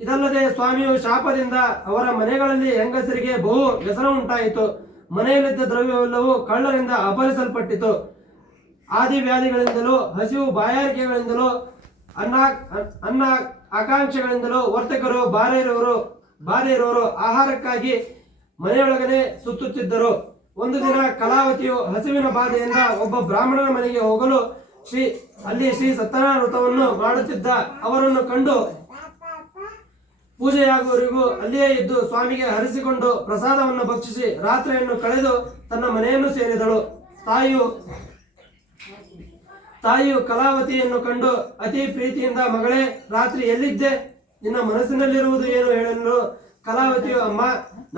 ಇದಲ್ಲದೆ ಸ್ವಾಮಿಯು ಶಾಪದಿಂದ ಅವರ ಮನೆಗಳಲ್ಲಿ ಹೆಂಗಸರಿಗೆ ಬಹು ವ್ಯಸನ ಉಂಟಾಯಿತು. ಮನೆಯಲ್ಲಿದ್ದ ದ್ರವ್ಯವೆಲ್ಲವೂ ಕಳ್ಳರಿಂದ ಅಪಹರಿಸಲ್ಪಟ್ಟಿತು. ಆದಿ ವ್ಯಾಧಿಗಳಿಂದಲೂ ಹಸಿವು ಬಾಯಾರಿಕೆಗಳಿಂದಲೂ ಅನ್ನ ಅನ್ನ ಆಕಾಂಕ್ಷೆಗಳಿಂದಲೂ ವರ್ತಕರು ಬಾರೇ ಇರುವರು ಬಾರೇ ಆಹಾರಕ್ಕಾಗಿ ಮನೆಯೊಳಗನೆ ಸುತ್ತುತ್ತಿದ್ದರು. ಒಂದು ದಿನ ಕಲಾವತಿಯು ಹಸಿವಿನ ಬಾಧೆಯಿಂದ ಒಬ್ಬ ಬ್ರಾಹ್ಮಣನ ಮನೆಗೆ ಹೋಗಲು ಶ್ರೀ, ಅಲ್ಲಿ ಶ್ರೀ ಸತ್ಯನಾರಾಯಣ ವ್ರತವನ್ನು ಮಾಡುತ್ತಿದ್ದ ಅವರನ್ನು ಕಂಡು ಪೂಜೆಯಾಗುವವರೆಗೂ ಅಲ್ಲಿಯೇ ಇದ್ದು ಸ್ವಾಮಿಗೆ ಹರಿಸಿಕೊಂಡು ಪ್ರಸಾದವನ್ನು ಭಕ್ಷಿಸಿ ರಾತ್ರಿಯನ್ನು ಕಳೆದು ತನ್ನ ಮನೆಯನ್ನು ಸೇರಿದಳು. ತಾಯಿಯು ತಾಯಿಯು ಕಲಾವತಿಯನ್ನು ಕಂಡು ಅತಿ ಪ್ರೀತಿಯಿಂದ, ಮಗಳೇ, ರಾತ್ರಿ ಎಲ್ಲಿದ್ದೆ? ನಿನ್ನ ಮನಸ್ಸಿನಲ್ಲಿರುವುದು ಏನು? ಹೇಳಲು ಕಲಾವತಿಯು, ಅಮ್ಮ,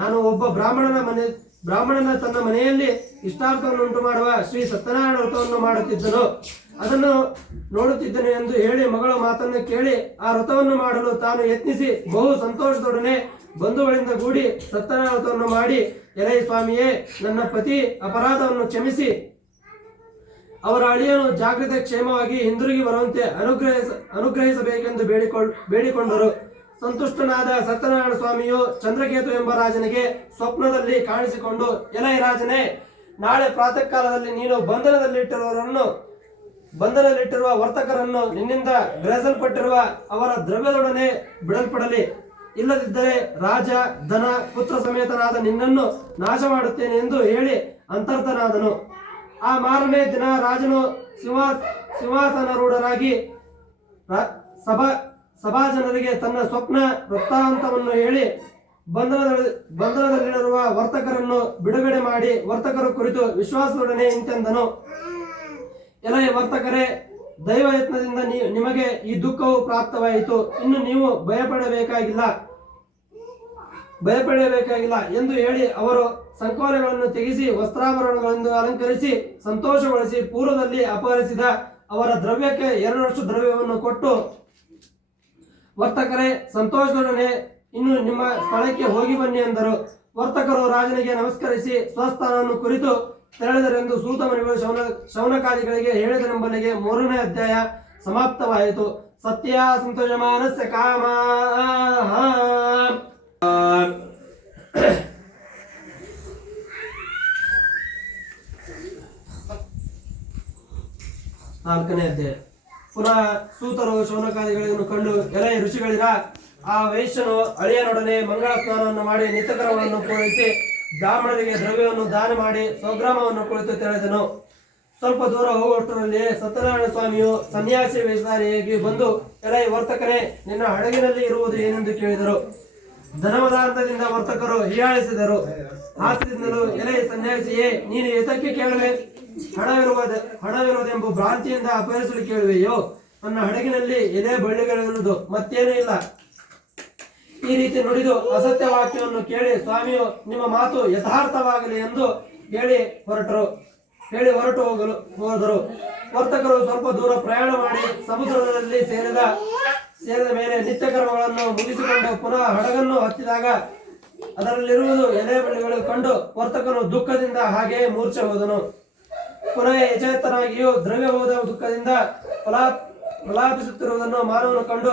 ನಾನು ಒಬ್ಬ ಬ್ರಾಹ್ಮಣನ ಮನೆ, ಬ್ರಾಹ್ಮಣನ ತನ್ನ ಮನೆಯಲ್ಲಿ ಇಷ್ಟಾರ್ಥವನ್ನು ಉಂಟು ಮಾಡುವ ಶ್ರೀ ಸತ್ಯನಾರಾಯಣ ವ್ರತವನ್ನು ಮಾಡುತ್ತಿದ್ದನು. ಅದನ್ನು ನೋಡುತ್ತಿದ್ದನು ಎಂದು ಹೇಳಿ ಮಗಳ ಮಾತನ್ನು ಕೇಳಿ ಆ ವ್ರತವನ್ನು ಮಾಡಲು ತಾನು ಯತ್ನಿಸಿ ಬಹು ಸಂತೋಷದೊಡನೆ ಬಂಧುಗಳಿಂದ ಕೂಡಿ ಸತ್ಯನಾರಾಯಣ ವ್ರತವನ್ನು ಮಾಡಿ, ಎಲೈ ಸ್ವಾಮಿಯೇ, ನನ್ನ ಪತಿ ಅಪರಾಧವನ್ನು ಕ್ಷಮಿಸಿ ಅವರ ಅಳಿಯನು ಜಾಗೃತ ಕ್ಷೇಮವಾಗಿ ಹಿಂದಿರುಗಿ ಬರುವಂತೆ ಅನುಗ್ರಹಿಸ, ಅನುಗ್ರಹಿಸಬೇಕೆಂದು ಬೇಡಿಕೊ ಬೇಡಿಕೊಂಡರು. ಸಂತುಷ್ಟನಾದ ಸತ್ಯನಾರಾಯಣ ಸ್ವಾಮಿಯು ಚಂದ್ರಕೇತು ಎಂಬ ರಾಜನಿಗೆ ಸ್ವಪ್ನದಲ್ಲಿ ಕಾಣಿಸಿಕೊಂಡು, ಎಲೈ ರಾಜನೇ, ನಾಳೆ ಪ್ರಾತಃ ಕಾಲದಲ್ಲಿ ನೀನು ಬಂಧನದಲ್ಲಿಟ್ಟಿರುವವರನ್ನು, ಬಂಧನದಲ್ಲಿಟ್ಟಿರುವ ವರ್ತಕರನ್ನು ನಿನ್ನಿಂದ ಗ್ರಹಿಸಲ್ಪಟ್ಟಿರುವ ಅವರ ದ್ರವ್ಯದೊಡನೆ ಬಿಡಲ್ಪಡಲಿ. ಇಲ್ಲದಿದ್ದರೆ ರಾಜ, ಧನ, ಪುತ್ರ ಸಮೇತನಾದ ನಿನ್ನನ್ನು ನಾಶ ಮಾಡುತ್ತೇನೆ ಎಂದು ಹೇಳಿ ಅಂತರ್ತನಾದನು ಆ ಮಾರನೇ ದಿನ ರಾಜನು ಸಿಂಹಾಸ ಸಿಂಹಾಸನರೂಢರಾಗಿ ಸಭಾ ಸಭಾ ಜನರಿಗೆ ತನ್ನ ಸ್ವಪ್ನ ವೃತ್ತಾಂತವನ್ನು ಹೇಳಿ ಬಂಧನದಲ್ಲಿ ಬಂಧನದಲ್ಲಿರುವ ವರ್ತಕರನ್ನು ಬಿಡುಗಡೆ ಮಾಡಿ ವರ್ತಕರ ಕುರಿತು ವಿಶ್ವಾಸದೊಡನೆ ಇಂತೆಂದನು. ಎಲ ವರ್ತಕರೇ, ದೈವ ಯತ್ನದಿಂದ ನೀ ನಿಮಗೆ ಈ ದುಃಖವು ಪ್ರಾಪ್ತವಾಯಿತು. ಇನ್ನು ನೀವು ಭಯಪಡಬೇಕಾಗಿಲ್ಲ. ಭಯಪಡಬೇಕಾಗಿಲ್ಲ ಎಂದು ಹೇಳಿ ಅವರು ಸಂಕೋಲೆಗಳನ್ನು ತೆಗೆಸಿ, ವಸ್ತ್ರಾಭರಣಗಳನ್ನು ಅಲಂಕರಿಸಿ, ಸಂತೋಷಗೊಳಿಸಿ ಪೂರ್ವದಲ್ಲಿ ಅಪಹರಿಸಿದ ಅವರ ದ್ರವ್ಯಕ್ಕೆ ಎರಡರಷ್ಟು ದ್ರವ್ಯವನ್ನು ಕೊಟ್ಟು ವರ್ತಕರೇ, ಸಂತೋಷದೊಡನೆ ಇನ್ನು ನಿಮ್ಮ ಸ್ಥಳಕ್ಕೆ ಹೋಗಿ ಬನ್ನಿ ಎಂದರು. ವರ್ತಕರು ರಾಜನಿಗೆ ನಮಸ್ಕರಿಸಿ ಸ್ವಸ್ಥಾನವನ್ನು ಕುರಿತು ತೆರಳಿದರೆಂದು ಸೂತ ಮನೆಗಳು ಶೌನ, ಶೌನಕಾದಿಗಳಿಗೆ ಹೇಳಿದರೆಂಬಲ್ಲಿಗೆ ಮೂರನೇ ಅಧ್ಯಾಯ ಸಮಾಪ್ತವಾಯಿತು. ಸತ್ಯ ಸಂತೋಷಮಾನಸ್ಯ ಕಾಮ ನಾಲ್ಕನೇ ಅಧ್ಯಾಯ. ಪುನಃ ಸೂತರು ಶೌನಕಾದಿಗಳನ್ನು ಕಂಡು, ಎಲೆ ಋಷಿಗಳಿರ ಆ ವೈಶ್ಯನು ಅಳಿಯನೊಡನೆ ಮಂಗಳ ಸ್ನಾನವನ್ನು ಮಾಡಿ ನಿತ್ಯಕ್ರಮವನ್ನು ಪೂರೈಸಿ ಬ್ರಾಹ್ಮಣರಿಗೆ ದ್ರವ್ಯವನ್ನು ದಾನ ಮಾಡಿ ಸ್ವಗ್ರಾಮವನ್ನು ಕುಳಿತು ತೆಳೆದನು ಸ್ವಲ್ಪ ದೂರ ಹೋಗುವಷ್ಟರಲ್ಲಿ ಸತ್ಯನಾರಾಯಣ ಸ್ವಾಮಿಯು ಸನ್ಯಾಸಿ ವೇಷಧಾರಿಯಾಗಿ ಬಂದು, ಎಲೆ ವರ್ತಕನೇ, ನಿನ್ನ ಹಡಗಿನಲ್ಲಿ ಇರುವುದು ಏನೆಂದು ಕೇಳಿದರು. ಧನಪದಾರ್ಥದಿಂದ ವರ್ತಕರು ಹೀಯಾಳಿಸಿದರು. ಹಾಸ್ಯದಿಂದಲೂ ಎಲೆ ಸನ್ಯಾಸಿಯೇ, ನೀನು ಎತಕ್ಕೆ ಕೇಳುವೆ ಹಣವಿರುವುದ ಹಣವಿರುವುದೆಂಬ ಭ್ರಾಂತಿಯಿಂದ ಅಪಹರಿಸಲು ಕೇಳುವೆಯೋ? ನನ್ನ ಹಡಗಿನಲ್ಲಿ ಎಲೆ ಬಳ್ಳಿಗಳಿರುವುದು ಮತ್ತೇನೂ ಇಲ್ಲ. ಈ ರೀತಿ ನುಡಿದು ಅಸತ್ಯ ವಾಕ್ಯವನ್ನು ಕೇಳಿ, ಸ್ವಾಮಿಯು ನಿಮ್ಮ ಮಾತು ಯಥಾರ್ಥವಾಗಲಿ ಎಂದು ಹೇಳಿ ಹೊರಟರು. ಹೇಳಿ ಹೊರಟು ಹೋಗಲು ಹೋದರು. ವರ್ತಕರು ಸ್ವಲ್ಪ ದೂರ ಪ್ರಯಾಣ ಮಾಡಿ ಸಮುದ್ರದಲ್ಲಿ ಸೇರಿದ ಸೇರಿದ ಮೇಲೆ ನಿತ್ಯ ಕರ್ಮಗಳನ್ನು ಮುಗಿಸಿಕೊಂಡು ಪುನಃ ಹಡಗನ್ನು ಹತ್ತಿದಾಗ ಅದರಲ್ಲಿರುವುದು ಎಲೆ ಬಳ್ಳಿಗಳು ಕಂಡು ವರ್ತಕನು ದುಃಖದಿಂದ ಹಾಗೆಯೇ ಮೂರ್ಛೆ ಹೋದನು. ಪುನಃ ಯಜೇತನಾಗಿಯೂ ದ್ರವ್ಯ ಹೋದ ದುಃಖದಿಂದ ಫಲಾ ಫಲಾಪಿಸುತ್ತಿರುವುದನ್ನು ಮಾನವನು ಕಂಡು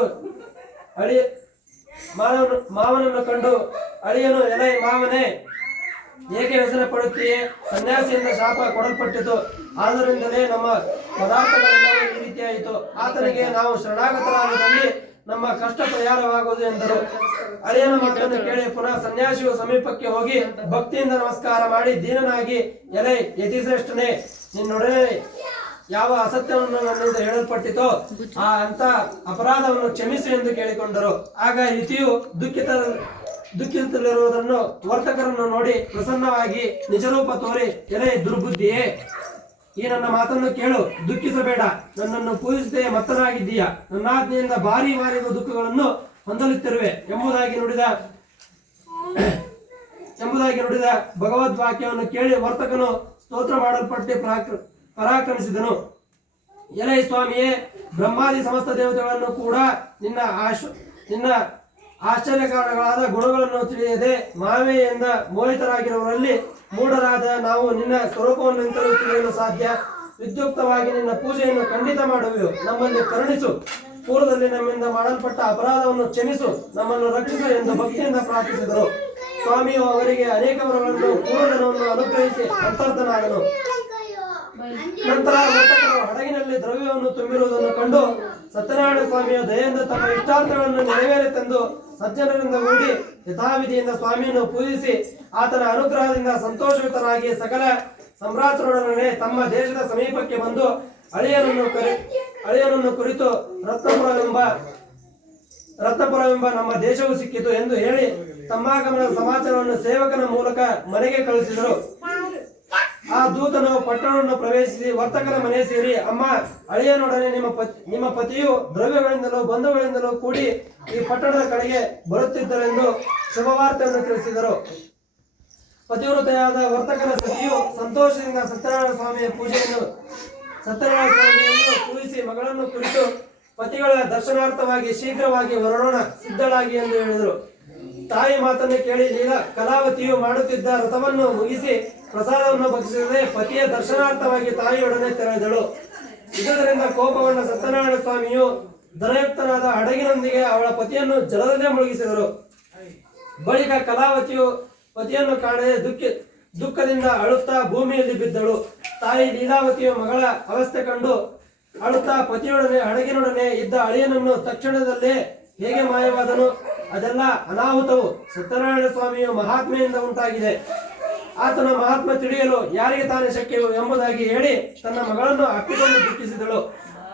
ಅಳಿ, ಮಾನವನು, ಮಾವನನ್ನು ಕಂಡು ಅಳಿಯನು, ಎಲೆ ಮಾವನೇ, ಏಕೆ ವ್ಯಸನ ಪಡುತ್ತೀಯೇ ಸನ್ಯಾಸಿಯಿಂದ ಶಾಪ ಕೊಡಲ್ಪಟ್ಟಿತು. ಆದ್ದರಿಂದಲೇ ನಮ್ಮ ಪದಾರ್ಥಗಳೆಲ್ಲವೂ ಈ ರೀತಿಯಾಯಿತು. ಆತನಿಗೆ ನಾವು ಶರಣಾಗತರಾಗದಲ್ಲಿ ನಮ್ಮ ಕಷ್ಟ ಪರಿಹಾರವಾಗುವುದು ಎಂದರು. ಅಳಿಯನ ಮಾತನ್ನು ಕೇಳಿ ಪುನಃ ಸನ್ಯಾಸಿಯು ಸಮೀಪಕ್ಕೆ ಹೋಗಿ ಭಕ್ತಿಯಿಂದ ನಮಸ್ಕಾರ ಮಾಡಿ, ದೀನನಾಗಿ, ಎಲೆ, ಯತಿಶ್ರೇಷ್ಠನೇ, ನಿನ್ನೊಡನೆ ಯಾವ ಅಸತ್ಯವನ್ನು ನನ್ನಿಂದ ಹೇಳಲ್ಪಟ್ಟಿತೋ, ಆ ಅಂತ ಅಪರಾಧವನ್ನು ಕ್ಷಮಿಸು ಎಂದು ಕೇಳಿಕೊಂಡರು. ಆಗ ಯತಿಯು ದುಃಖಿತ ದುಃಖಿತರಿರುವುದನ್ನು ವರ್ತಕರನ್ನು ನೋಡಿ ಪ್ರಸನ್ನವಾಗಿ ನಿಜರೂಪ ತೋರಿ, ಎಲೆ, ದುರ್ಬುದ್ಧಿಯೇ ಈ ನನ್ನ ಮಾತನ್ನು ಕೇಳು, ದುಃಖಿಸಬೇಡ. ನನ್ನನ್ನು ಪೂಜಿಸದೆ ಮತ್ತನಾಗಿದ್ದೀಯ. ನನ್ನಾಜ್ಞೆಯಿಂದ ಭಾರಿ ಮಾರಿರುವ ದುಃಖಗಳನ್ನು ಹೊಂದಲುತ್ತಿರುವೆ. ಎಂಬುದಾಗಿ ನುಡಿದ ಎಂಬುದಾಗಿ ನುಡಿದ ಭಗವದ್ ವಾಕ್ಯವನ್ನು ಕೇಳಿ ವರ್ತಕನು ಸ್ತೋತ್ರ ಮಾಡಲ್ಪಟ್ಟು ಪರಾಕ್ರ ಪರಾಕ್ರಮಿಸಿದನು. ಎಲೈ ಸ್ವಾಮಿಯೇ, ಬ್ರಹ್ಮಾದಿ ಸಮಸ್ತ ದೇವತೆಗಳನ್ನು ಕೂಡ ನಿನ್ನ ಆಶ್, ನಿನ್ನ ಆಶ್ಚರ್ಯ ಗುಣಗಳನ್ನು ತಿಳಿಯದೆ ಮಾವೆಯಿಂದ ಮೋಹಿತರಾಗಿರುವವರಲ್ಲಿ ಮೂಢರಾದ ನಾವು ನಿನ್ನ ಸ್ವರೂಪವನ್ನೆಂತಲೂ ತಿಳಿಯಲು ಸಾಧ್ಯ. ವಿದ್ಯುಕ್ತವಾಗಿ ನಿನ್ನ ಪೂಜೆಯನ್ನು ಖಂಡಿತ ಮಾಡುವೆವು. ನಮ್ಮಲ್ಲಿ ಕರುಣಿಸು. ಪೂರ್ವದಲ್ಲಿ ನಮ್ಮಿಂದ ಮಾಡಲ್ಪಟ್ಟ ಅಪರಾಧವನ್ನು ಕ್ಷಮಿಸು. ನಮ್ಮನ್ನು ರಕ್ಷಿಸು ಎಂದು ಭಕ್ತಿಯಿಂದ ಪ್ರಾರ್ಥಿಸಿದರು. ಸ್ವಾಮಿಯು ಅವರಿಗೆ ಅನೇಕ ವರಗಳನ್ನು ಪೂರ್ವಧನವನ್ನು ಅನುಗ್ರಹಿಸಿ ಅಂತರ್ಧನಾಗನು ನಂತರ ಹಡಗಿನಲ್ಲಿ ದ್ರವ್ಯವನ್ನು ತುಂಬಿರುವುದನ್ನು ಕಂಡು ಸತ್ಯನಾರಾಯಣ ಸ್ವಾಮಿಯ ದಯೆಯಿಂದ ತಮ್ಮ ಇಷ್ಟಾರ್ಥಗಳನ್ನು ನೆರವೇರಿತೆಂದು ಸಜ್ಜನರಿಂದ ಕೂಡಿ ಯಥಾವಿಧಿಯಿಂದ ಸ್ವಾಮಿಯನ್ನು ಪೂಜಿಸಿ ಆತನ ಅನುಗ್ರಹದಿಂದ ಸಂತೋಷಯುತರಾಗಿ ಸಕಲ ಸಮ್ರಾಟರೊಡನೆ ತಮ್ಮ ದೇಶದ ಸಮೀಪಕ್ಕೆ ಬಂದು ಅಳಿಯರನ್ನು ಕರೆ ಅಳಿಯರನ್ನು ಕುರಿತು ರತ್ನಪುರವೆಂಬ ರತ್ನಪುರವೆಂಬ ನಮ್ಮ ದೇಶವು ಸಿಕ್ಕಿತು ಎಂದು ಹೇಳಿ ತಮ್ಮಾಗಮನ ಸಮಾಚಾರವನ್ನು ಸೇವಕನ ಮೂಲಕ ಮನೆಗೆ ಕಳಿಸಿದರು ಆ ದೂತನು ಪಟ್ಟಣವನ್ನು ಪ್ರವೇಶಿಸಿ ವರ್ತಕರ ಮನೆ ಸೇರಿ, ಅಮ್ಮ ಅಳಿಯನೊಡನೆ ನಿಮ್ಮ ಪತಿ, ನಿಮ್ಮ ಪತಿಯು ದ್ರವ್ಯಗಳಿಂದಲೂ ಬಂಧುಗಳಿಂದಲೂ ಕೂಡಿ ಈ ಪಟ್ಟಣದ ಕಡೆಗೆ ಬರುತ್ತಿದ್ದರೆಂದು ಶುಭವಾರ್ತೆಯನ್ನು ತಿಳಿಸಿದರು. ಪತಿವ್ರತೆಯಾದ ವರ್ತಕರ ಸತಿಯು ಸಂತೋಷದಿಂದ ಸತ್ಯನಾರಾಯಣ ಸ್ವಾಮಿಯ ಪೂಜೆಯನ್ನು ಸತ್ಯನಾರಾಯಣ ಸ್ವಾಮಿಯನ್ನು ಪೂಜಿಸಿ ಮಗಳನ್ನು ಕುರಿತು ಪತಿಗಳ ದರ್ಶನಾರ್ಥವಾಗಿ ಶೀಘ್ರವಾಗಿ ಹೊರಡೋಣ, ಸಿದ್ಧಳಾಗಿ ಎಂದು ಹೇಳಿದರು. ತಾಯಿ ಮಾತನ್ನು ಕೇಳಿ ಲೀಲಾ ಕಲಾವತಿಯು ಮಾಡುತ್ತಿದ್ದ ರಥವನ್ನು ಮುಗಿಸಿ ಪ್ರಸಾದವನ್ನು ಭಕ್ಷಿಸದೆ ಪತಿಯ ದರ್ಶನಾರ್ಥವಾಗಿ ತಾಯಿಯೊಡನೆ ತೆರೆದಳು ಇದರಿಂದ ಕೋಪಗೊಂಡ ಸತ್ಯನಾರಾಯಣ ಸ್ವಾಮಿಯು ಧನಯುಕ್ತನಾದ ಹಡಗಿನೊಂದಿಗೆ ಅವಳ ಪತಿಯನ್ನು ಜಲದಲ್ಲೇ ಮುಳುಗಿಸಿದರು. ಬಳಿಕ ಕಲಾವತಿಯು ಪತಿಯನ್ನು ಕಾಣದೆ ದುಃಖಿ ದುಃಖದಿಂದ ಅಳುತ್ತಾ ಭೂಮಿಯಲ್ಲಿ ಬಿದ್ದಳು. ತಾಯಿ ಲೀಲಾವತಿಯ ಮಗಳ ಅವಸ್ಥೆ ಕಂಡು ಅಳುತ್ತಾ ಪತಿಯೊಡನೆ ಹಡಗಿನೊಡನೆ ಇದ್ದ ಅಳಿಯನನ್ನು ತಕ್ಷಣದಲ್ಲೇ ಹೇಗೆ ಮಾಯವಾದನು? ಅದೆಲ್ಲ ಅನಾಹುತವು ಸತ್ಯನಾರಾಯಣ ಸ್ವಾಮಿಯ ಮಹಾತ್ಮೆಯಿಂದ ಉಂಟಾಗಿದೆ. ಆತನ ಮಹಾತ್ಮ ತಿಳಿಯಲು ಯಾರಿಗೆ ತಾನೇ ಶಕ್ಯವು ಎಂಬುದಾಗಿ ಹೇಳಿ ತನ್ನ ಮಗಳನ್ನು ಅಪ್ಪಿಕೊಂಡು ದುಃಖಿಸಿದಳು.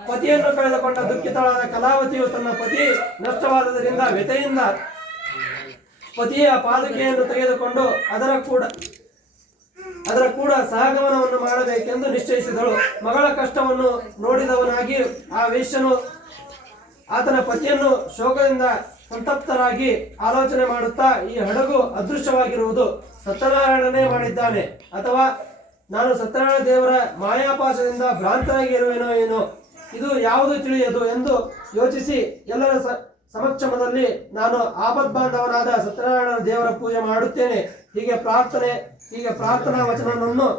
ಪತಿಯನ್ನು ಕಳೆದುಕೊಂಡ ದುಃಖಿತಳಾದ ಕಲಾವತಿಯು ತನ್ನ ಪತಿ ನಷ್ಟವಾದದರಿಂದ ವ್ಯಥೆಯಿಂದ ಪತಿಯ ಪಾದುಕೆಯನ್ನು ತೆಗೆದುಕೊಂಡು ಅದರ ಕೂಡ ಅದರ ಕೂಡ ಸಹಗಮನವನ್ನು ಮಾಡಬೇಕೆಂದು ನಿಶ್ಚಯಿಸಿದಳು. ಮಗಳ ಕಷ್ಟವನ್ನು ನೋಡಿದವನಾಗಿ ಆ ವೇಶ್ಯನು ಆತನ ಪತಿಯನ್ನು ಶೋಕದಿಂದ ಸಂತಪ್ತರಾಗಿ ಆಲೋಚನೆ ಮಾಡುತ್ತಾ ಈ ಹಡಗು ಅದೃಶ್ಯವಾಗಿರುವುದು ಸತ್ಯನಾರಾಯಣನೇ ಮಾಡಿದ್ದಾನೆ. ಅಥವಾ ನಾನು ಸತ್ಯನಾರಾಯಣ ದೇವರ ಮಾಯಾಪಾಸದಿಂದ ಭ್ರಾಂತರಾಗಿ ಇರುವೆನೋ ಏನೋ, ಇದು ಯಾವುದು ತಿಳಿಯದು ಎಂದು ಯೋಚಿಸಿ ಎಲ್ಲರ ಸಮಕ್ಷಮದಲ್ಲಿ ನಾನು ಆಪದ್ಬಾಂಧವನಾದ ಸತ್ಯನಾರಾಯಣ ದೇವರ ಪೂಜೆ ಮಾಡುತ್ತೇನೆ. ಹೀಗೆ ಪ್ರಾರ್ಥನೆ, ಹೀಗೆ ಪ್ರಾರ್ಥನಾ ವಚನವನ್ನು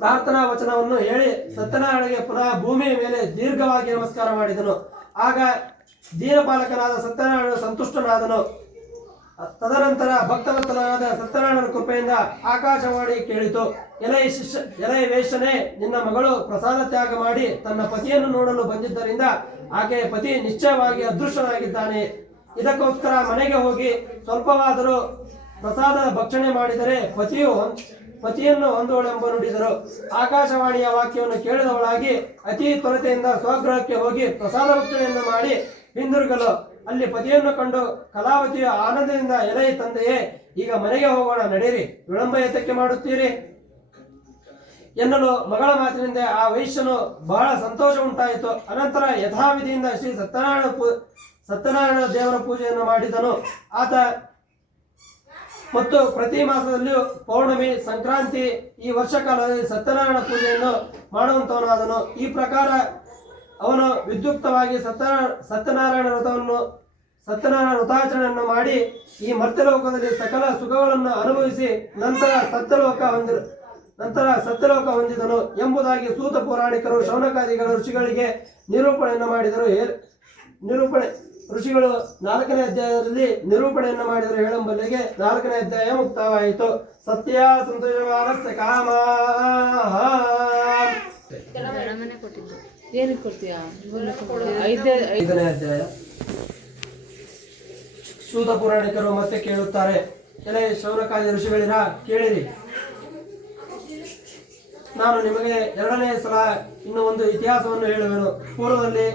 ಪ್ರಾರ್ಥನಾ ವಚನವನ್ನು ಹೇಳಿ ಸತ್ಯನಾರಾಯಣಗೆ ಪುನಃ ಭೂಮಿಯ ಮೇಲೆ ದೀರ್ಘವಾಗಿ ನಮಸ್ಕಾರ ಮಾಡಿದನು. ಆಗ ದೀನಪಾಲಕನಾದ ಸತ್ಯನಾರಾಯಣ ಸಂತುಷ್ಟನಾದನು. ತದನಂತರ ಭಕ್ತವತ್ತನಾದ ಸತ್ಯನಾರಾಯಣನ ಕೃಪೆಯಿಂದ ಆಕಾಶವಾಣಿ ಕೇಳಿತು. ಎಲೈ ಶಿಷ್ಯ, ಎಲೈ ವೇಷನೆ ನಿನ್ನ ಮಗಳು ಪ್ರಸಾದ ತ್ಯಾಗ ಮಾಡಿ ತನ್ನ ಪತಿಯನ್ನು ನೋಡಲು ಬಂದಿದ್ದರಿಂದ ಆಕೆಯ ಪತಿ ನಿಶ್ಚಯವಾಗಿ ಅದೃಶ್ಯನಾಗಿದ್ದಾನೆ ಇದಕ್ಕೋಸ್ಕರ ಮನೆಗೆ ಹೋಗಿ ಸ್ವಲ್ಪವಾದರೂ ಪ್ರಸಾದ ಭಕ್ಷಣೆ ಮಾಡಿದರೆ ಪತಿಯು ಪತಿಯನ್ನು ಹೊಂದುವಳೆಂಬ ನುಡಿದರು. ಆಕಾಶವಾಣಿಯ ವಾಕ್ಯವನ್ನು ಕೇಳಿದವಳಾಗಿ ಅತಿ ತ್ವರತೆಯಿಂದ ಸ್ವಗ್ರಹಕ್ಕೆ ಹೋಗಿ ಪ್ರಸಾದ ಭಕ್ಷಣೆಯನ್ನು ಮಾಡಿ ಹಿಂದಿರುಗಲು ಅಲ್ಲಿ ಪತಿಯನ್ನು ಕಂಡು ಕಲಾವತಿಯ ಆನಂದದಿಂದ ಎಲೈ ತಂದೆಯೇ, ಈಗ ಮನೆಗೆ ಹೋಗೋಣ, ನಡೆಯಿರಿ, ವಿಳಂಬ ಏತಕ್ಕೆ ಮಾಡುತ್ತೀರಿ. ಎನ್ನಲು ಮಗಳ ಮಾತಿನಿಂದ ಆ ವೈಶ್ಯನು ಬಹಳ ಸಂತೋಷ ಉಂಟಾಯಿತು. ಅನಂತರ ಯಥಾವಿಧಿಯಿಂದ ಶ್ರೀ ಸತ್ಯನಾರಾಯಣ ಪೂ, ಸತ್ಯನಾರಾಯಣ ದೇವರ ಪೂಜೆಯನ್ನು ಮಾಡಿದನು. ಆತ ಮತ್ತು ಪ್ರತಿ ಮಾಸದಲ್ಲಿಯೂ ಪೌರ್ಣಮಿ, ಸಂಕ್ರಾಂತಿ ಈ ವರ್ಷ ಕಾಲದಲ್ಲಿ ಸತ್ಯನಾರಾಯಣ ಪೂಜೆಯನ್ನು ಮಾಡುವಂತವನಾದನು. ಈ ಪ್ರಕಾರ ಅವನು ವಿದ್ಯುಕ್ತವಾಗಿ ಸತ್ಯ ಸತ್ಯನಾರಾಯಣ ವ್ರತವನ್ನು, ಸತ್ಯನಾರಾಯಣ ವ್ರತಾಚರಣೆಯನ್ನು ಮಾಡಿ ಈ ಮರ್ತ್ಯಲೋಕದಲ್ಲಿ ಸಕಲ ಸುಖಗಳನ್ನು ಅನುಭವಿಸಿ ನಂತರ ಸತ್ಯಲೋಕ ಹೊಂದಿರು ನಂತರ ಸತ್ಯಲೋಕ ಹೊಂದಿದನು ಎಂಬುದಾಗಿ ಸೂತ ಪೌರಾಣಿಕರು, ಶೌನಕಾದಿಗಳ, ಋಷಿಗಳಿಗೆ ನಿರೂಪಣೆಯನ್ನು ಮಾಡಿದರು. ನಿರೂಪಣೆ, ಋಷಿಗಳು ನಾಲ್ಕನೇ ಅಧ್ಯಾಯದಲ್ಲಿ ನಿರೂಪಣೆಯನ್ನು ಮಾಡಿದರು. ಹೇಳಂಬಲ್ಲಿಗೆ ನಾಲ್ಕನೇ ಅಧ್ಯಾಯ ಮುಕ್ತವಾಯಿತು ಸತ್ಯ ಸಂತೋಷವಾನಸ್ಯ ಕಾಮ ಏನಕ್ಕೆ ಕೊಡ್ತೀಯಾ? ಐದೇ ಐದನೇ ಅಧ್ಯಾಯ. ಸೂತ ಪುರಾಣಿಕರು ಮತ್ತೆ ಕೇಳುತ್ತಾರೆ. ಎಲೆ ಶೌನಕಾದಿ ಋಷಿಗಳಿರ ಕೇಳಿರಿ. ನಾನು ನಿಮಗೆ ಎರಡನೇ ಸಲ ಇನ್ನೂ ಒಂದು ಇತಿಹಾಸವನ್ನು ಹೇಳುವೆನು. ಪೂರ್ವದಲ್ಲಿ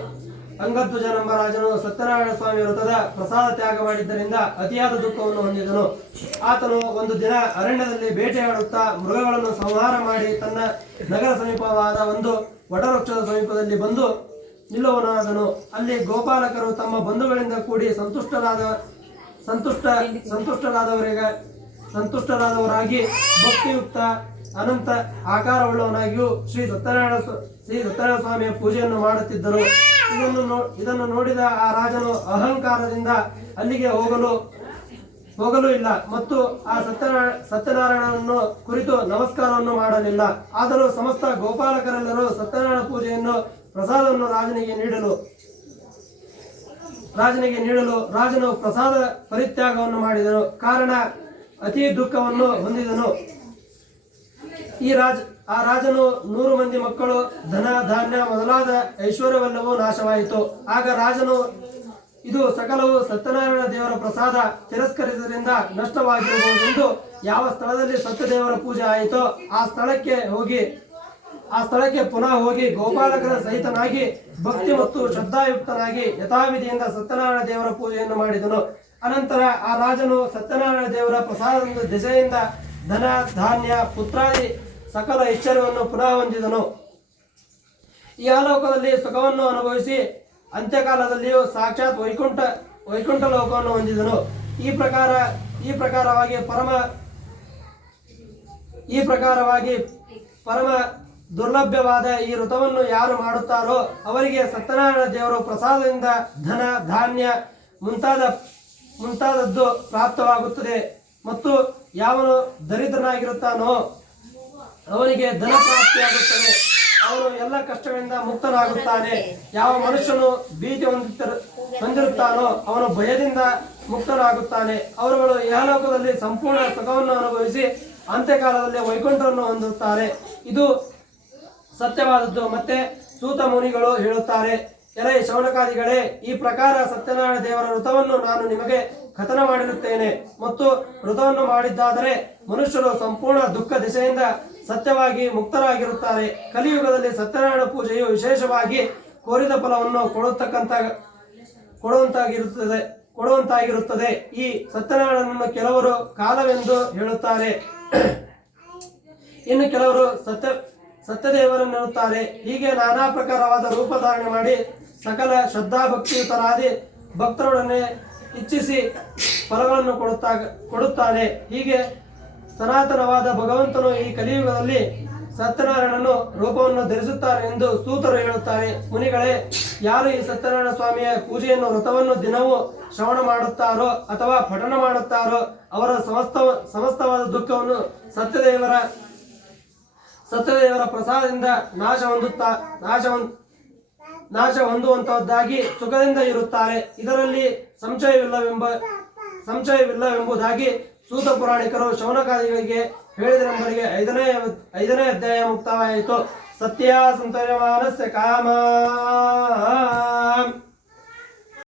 ಅಂಗಧ್ವಜನೆಂಬ ರಾಜನು ಸತ್ಯನಾರಾಯಣ ಸ್ವಾಮಿ ವೃತ್ತದ ಪ್ರಸಾದ ತ್ಯಾಗ ಮಾಡಿದ್ದರಿಂದ ಅತಿಯಾದ ದುಃಖವನ್ನು ಹೊಂದಿದನು. ಆತನು ಒಂದು ದಿನ ಅರಣ್ಯದಲ್ಲಿ ಬೇಟೆಯಾಡುತ್ತಾ ಮೃಗಗಳನ್ನು ಸಂಹಾರ ಮಾಡಿ ತನ್ನ ನಗರ ಸಮೀಪವಾದ ಒಂದು ವಟವೃಕ್ಷದ ಸಮೀಪದಲ್ಲಿ ಬಂದು ನಿಲ್ಲುವನಾದನು ಅಲ್ಲಿ ಗೋಪಾಲಕರು ತಮ್ಮ ಬಂಧುಗಳಿಂದ ಕೂಡಿ ಸಂತುಷ್ಟರಾದ, ಸಂತುಷ್ಟ, ಸಂತುಷ್ಟರಾದವರಿಗೆ, ಸಂತುಷ್ಟರಾದವರಾಗಿ ಭಕ್ತಿಯುಕ್ತ, ಅನಂತ, ಆಕಾರವುಳ್ಳವನಾಗಿಯೂ ಶ್ರೀ ಸತ್ಯನಾರಾಯಣ ಶ್ರೀ ಸತ್ಯನಾರಾಯಣ ಸ್ವಾಮಿಯ ಪೂಜೆಯನ್ನು ಮಾಡುತ್ತಿದ್ದರು. ಇದನ್ನು ಇದನ್ನು ನೋಡಿದ ಆ ರಾಜನು ಅಹಂಕಾರದಿಂದ ಅಲ್ಲಿಗೆ ಹೋಗಲು ಹೋಗಲು ಇಲ್ಲ ಮತ್ತು ಆ ಸತ್ಯನಾರಾಯಣ ಸತ್ಯನಾರಾಯಣನನ್ನು ಕುರಿತು ನಮಸ್ಕಾರವನ್ನು ಮಾಡಲಿಲ್ಲ. ಆದರೂ ಸಮಸ್ತ ಗೋಪಾಲಕರೆಲ್ಲರೂ ಸತ್ಯನಾರಾಯಣ ಪೂಜೆಯನ್ನು ಪ್ರಸಾದವನ್ನು ರಾಜನಿಗೆ ನೀಡಲು ರಾಜನಿಗೆ ನೀಡಲು ರಾಜನು ಪ್ರಸಾದ ಪರಿತ್ಯಾಗವನ್ನು ಮಾಡಿದನು. ಕಾರಣ ಅತಿ ದುಃಖವನ್ನು ಹೊಂದಿದನು. ಈ ರಾಜ ಆ ರಾಜನು ನೂರು ಮಂದಿ ಮಕ್ಕಳು ಧನ, ಧಾನ್ಯ ಮೊದಲಾದ ಐಶ್ವರ್ಯವೆಲ್ಲವೂ ನಾಶವಾಯಿತು. ಆಗ ರಾಜನು, ಇದು ಸಕಲವು ಸತ್ಯನಾರಾಯಣ ದೇವರ ಪ್ರಸಾದ ತಿರಸ್ಕರಿಸಿದ್ರಿಂದ ನಷ್ಟವಾಗಿರಬಹುದೆಂದು ಯಾವ ಸ್ಥಳದಲ್ಲಿ ಸತ್ಯದೇವರ ಪೂಜೆ ಆಯಿತೋ ಆ ಸ್ಥಳಕ್ಕೆ ಹೋಗಿ, ಆ ಸ್ಥಳಕ್ಕೆ ಪುನಃ ಹೋಗಿ ಗೋಪಾಲಕರ ಸಹಿತನಾಗಿ ಭಕ್ತಿ ಮತ್ತು ಶ್ರದ್ಧಾಯುಕ್ತನಾಗಿ ಯಥಾವಿಧಿಯಿಂದ ಸತ್ಯನಾರಾಯಣ ದೇವರ ಪೂಜೆಯನ್ನು ಮಾಡಿದನು. ಅನಂತರ ಆ ರಾಜನು ಸತ್ಯನಾರಾಯಣ ದೇವರ ಪ್ರಸಾದದ ದಿಸೆಯಿಂದ ಧನ, ಧಾನ್ಯ, ಪುತ್ರಾದಿ ಸಕಲ ಐಶ್ವರ್ಯವನ್ನು ಪುನಃ ಹೊಂದಿದನು. ಈ ಆಲೋಕದಲ್ಲಿ ಸುಖವನ್ನು ಅನುಭವಿಸಿ ಅಂತ್ಯಕಾಲದಲ್ಲಿಯೂ ಸಾಕ್ಷಾತ್ ವೈಕುಂಠ ವೈಕುಂಠ ಲೋಕವನ್ನು ಹೊಂದಿದನು. ಈ ಪ್ರಕಾರ, ಈ ಪ್ರಕಾರವಾಗಿ ಪರಮ, ಈ ಪ್ರಕಾರವಾಗಿ ಪರಮ ದುರ್ಲಭ್ಯವಾದ ಈ ಋತವನ್ನು ಯಾರು ಮಾಡುತ್ತಾರೋ ಅವರಿಗೆ ಸತ್ಯನಾರಾಯಣ ದೇವರು ಪ್ರಸಾದದಿಂದ ಧನ, ಧಾನ್ಯ ಮುಂತಾದ, ಮುಂತಾದದ್ದು ಪ್ರಾಪ್ತವಾಗುತ್ತದೆ. ಮತ್ತು ಯಾವನು ದರಿದ್ರನಾಗಿರುತ್ತಾನೋ ಅವನಿಗೆ ಧನ ಪ್ರಾಪ್ತಿಯಾಗುತ್ತದೆ ಅವನು ಎಲ್ಲ ಕಷ್ಟಗಳಿಂದ ಮುಕ್ತನಾಗುತ್ತಾನೆ. ಯಾವ ಮನುಷ್ಯನು ಹೊಂದಿರ ಹೊಂದಿರುತ್ತಾನೋ ಅವನು ಭಯದಿಂದ ಮುಕ್ತನಾಗುತ್ತಾನೆ. ಅವರುಗಳು ಯಹಲೋಕದಲ್ಲಿ ಸಂಪೂರ್ಣ ಸುಖವನ್ನು ಅನುಭವಿಸಿ ಅಂತ್ಯಕಾಲದಲ್ಲಿ ವೈಕುಂಠವನ್ನು ಹೊಂದಿರುತ್ತಾರೆ ಇದು ಸತ್ಯವಾದದ್ದು. ಮತ್ತೆ ಸೂತ ಮುನಿಗಳು ಹೇಳುತ್ತಾರೆ, ಎಲೆ ಶೌನಕಾದಿಗಳೇ ಈ ಪ್ರಕಾರ ಸತ್ಯನಾರಾಯಣ ದೇವರ ವ್ರತವನ್ನು ನಾನು ನಿಮಗೆ ಕಥನ ಮಾಡಿರುತ್ತೇನೆ. ಮತ್ತು ವ್ರತವನ್ನು ಮಾಡಿದ್ದಾದರೆ ಮನುಷ್ಯರು ಸಂಪೂರ್ಣ ದುಃಖ ದಿಶೆಯಿಂದ ಸತ್ಯವಾಗಿ ಮುಕ್ತರಾಗಿರುತ್ತಾರೆ. ಕಲಿಯುಗದಲ್ಲಿ ಸತ್ಯನಾರಾಯಣ ಪೂಜೆಯು ವಿಶೇಷವಾಗಿ ಕೋರಿದ ಫಲವನ್ನು ಕೊಡತಕ್ಕಂತ ಕೊಡುವಂತಾಗಿರುತ್ತದೆ ಕೊಡುವಂತಾಗಿರುತ್ತದೆ. ಈ ಸತ್ಯನಾರಾಯಣನನ್ನು ಕೆಲವರು ಕಾಲವೆಂದು ಹೇಳುತ್ತಾರೆ. ಇನ್ನು ಕೆಲವರು ಸತ್ಯ, ಸತ್ಯದೇವರನ್ನು ಹೇಳುತ್ತಾರೆ. ಹೀಗೆ ನಾನಾ ಪ್ರಕಾರವಾದ ರೂಪಧಾರಣೆ ಮಾಡಿ ಸಕಲ ಶ್ರದ್ಧಾ ಭಕ್ತಿಯುತರಾದಿ ಭಕ್ತರೊಡನೆ ಇಚ್ಛಿಸಿ ಫಲಗಳನ್ನು ಕೊಡುತ್ತಾ ಕೊಡುತ್ತಾನೆ ಹೀಗೆ ಸನಾತನವಾದ ಭಗವಂತನು ಈ ಕಲಿಯುಗದಲ್ಲಿ ಸತ್ಯನಾರಾಯಣನು ರೂಪವನ್ನು ಧರಿಸುತ್ತಾರೆ ಎಂದು ಸೂತರು ಹೇಳುತ್ತಾರೆ. ಮುನಿಗಳೇ, ಯಾರು ಈ ಸತ್ಯನಾರಾಯಣ ಸ್ವಾಮಿಯ ಪೂಜೆಯನ್ನು, ವ್ರತವನ್ನು ದಿನವೂ ಶ್ರವಣ ಮಾಡುತ್ತಾರೋ ಅಥವಾ ಪಠಣ ಮಾಡುತ್ತಾರೋ, ಅವರ ಸಮಸ್ತ, ಸಮಸ್ತವಾದ ದುಃಖವನ್ನು ಸತ್ಯದೇವರ ಸತ್ಯದೇವರ ಪ್ರಸಾದದಿಂದ ನಾಶ ಹೊಂದುತ್ತಾ, ನಾಶ ನಾಶ ಹೊಂದುವಂತಹದ್ದಾಗಿ ಸುಖದಿಂದ ಇರುತ್ತಾರೆ. ಇದರಲ್ಲಿ ಸಂಶಯವಿಲ್ಲವೆಂಬ, ಸಂಶಯವಿಲ್ಲವೆಂಬುದಾಗಿ ಸೂತ ಪುರಾಣಿಕರು ಶೌನಕಾದಿಗಳಿಗೆ ಹೇಳಿದರೆಂಬರಿಗೆ ಐದನೇ ಐದನೇ ಅಧ್ಯಾಯ ಮುಕ್ತವಾಯಿತು ಸತ್ಯ ಸಂತಯಮಾನಸ್ಯ ಕಾಮ.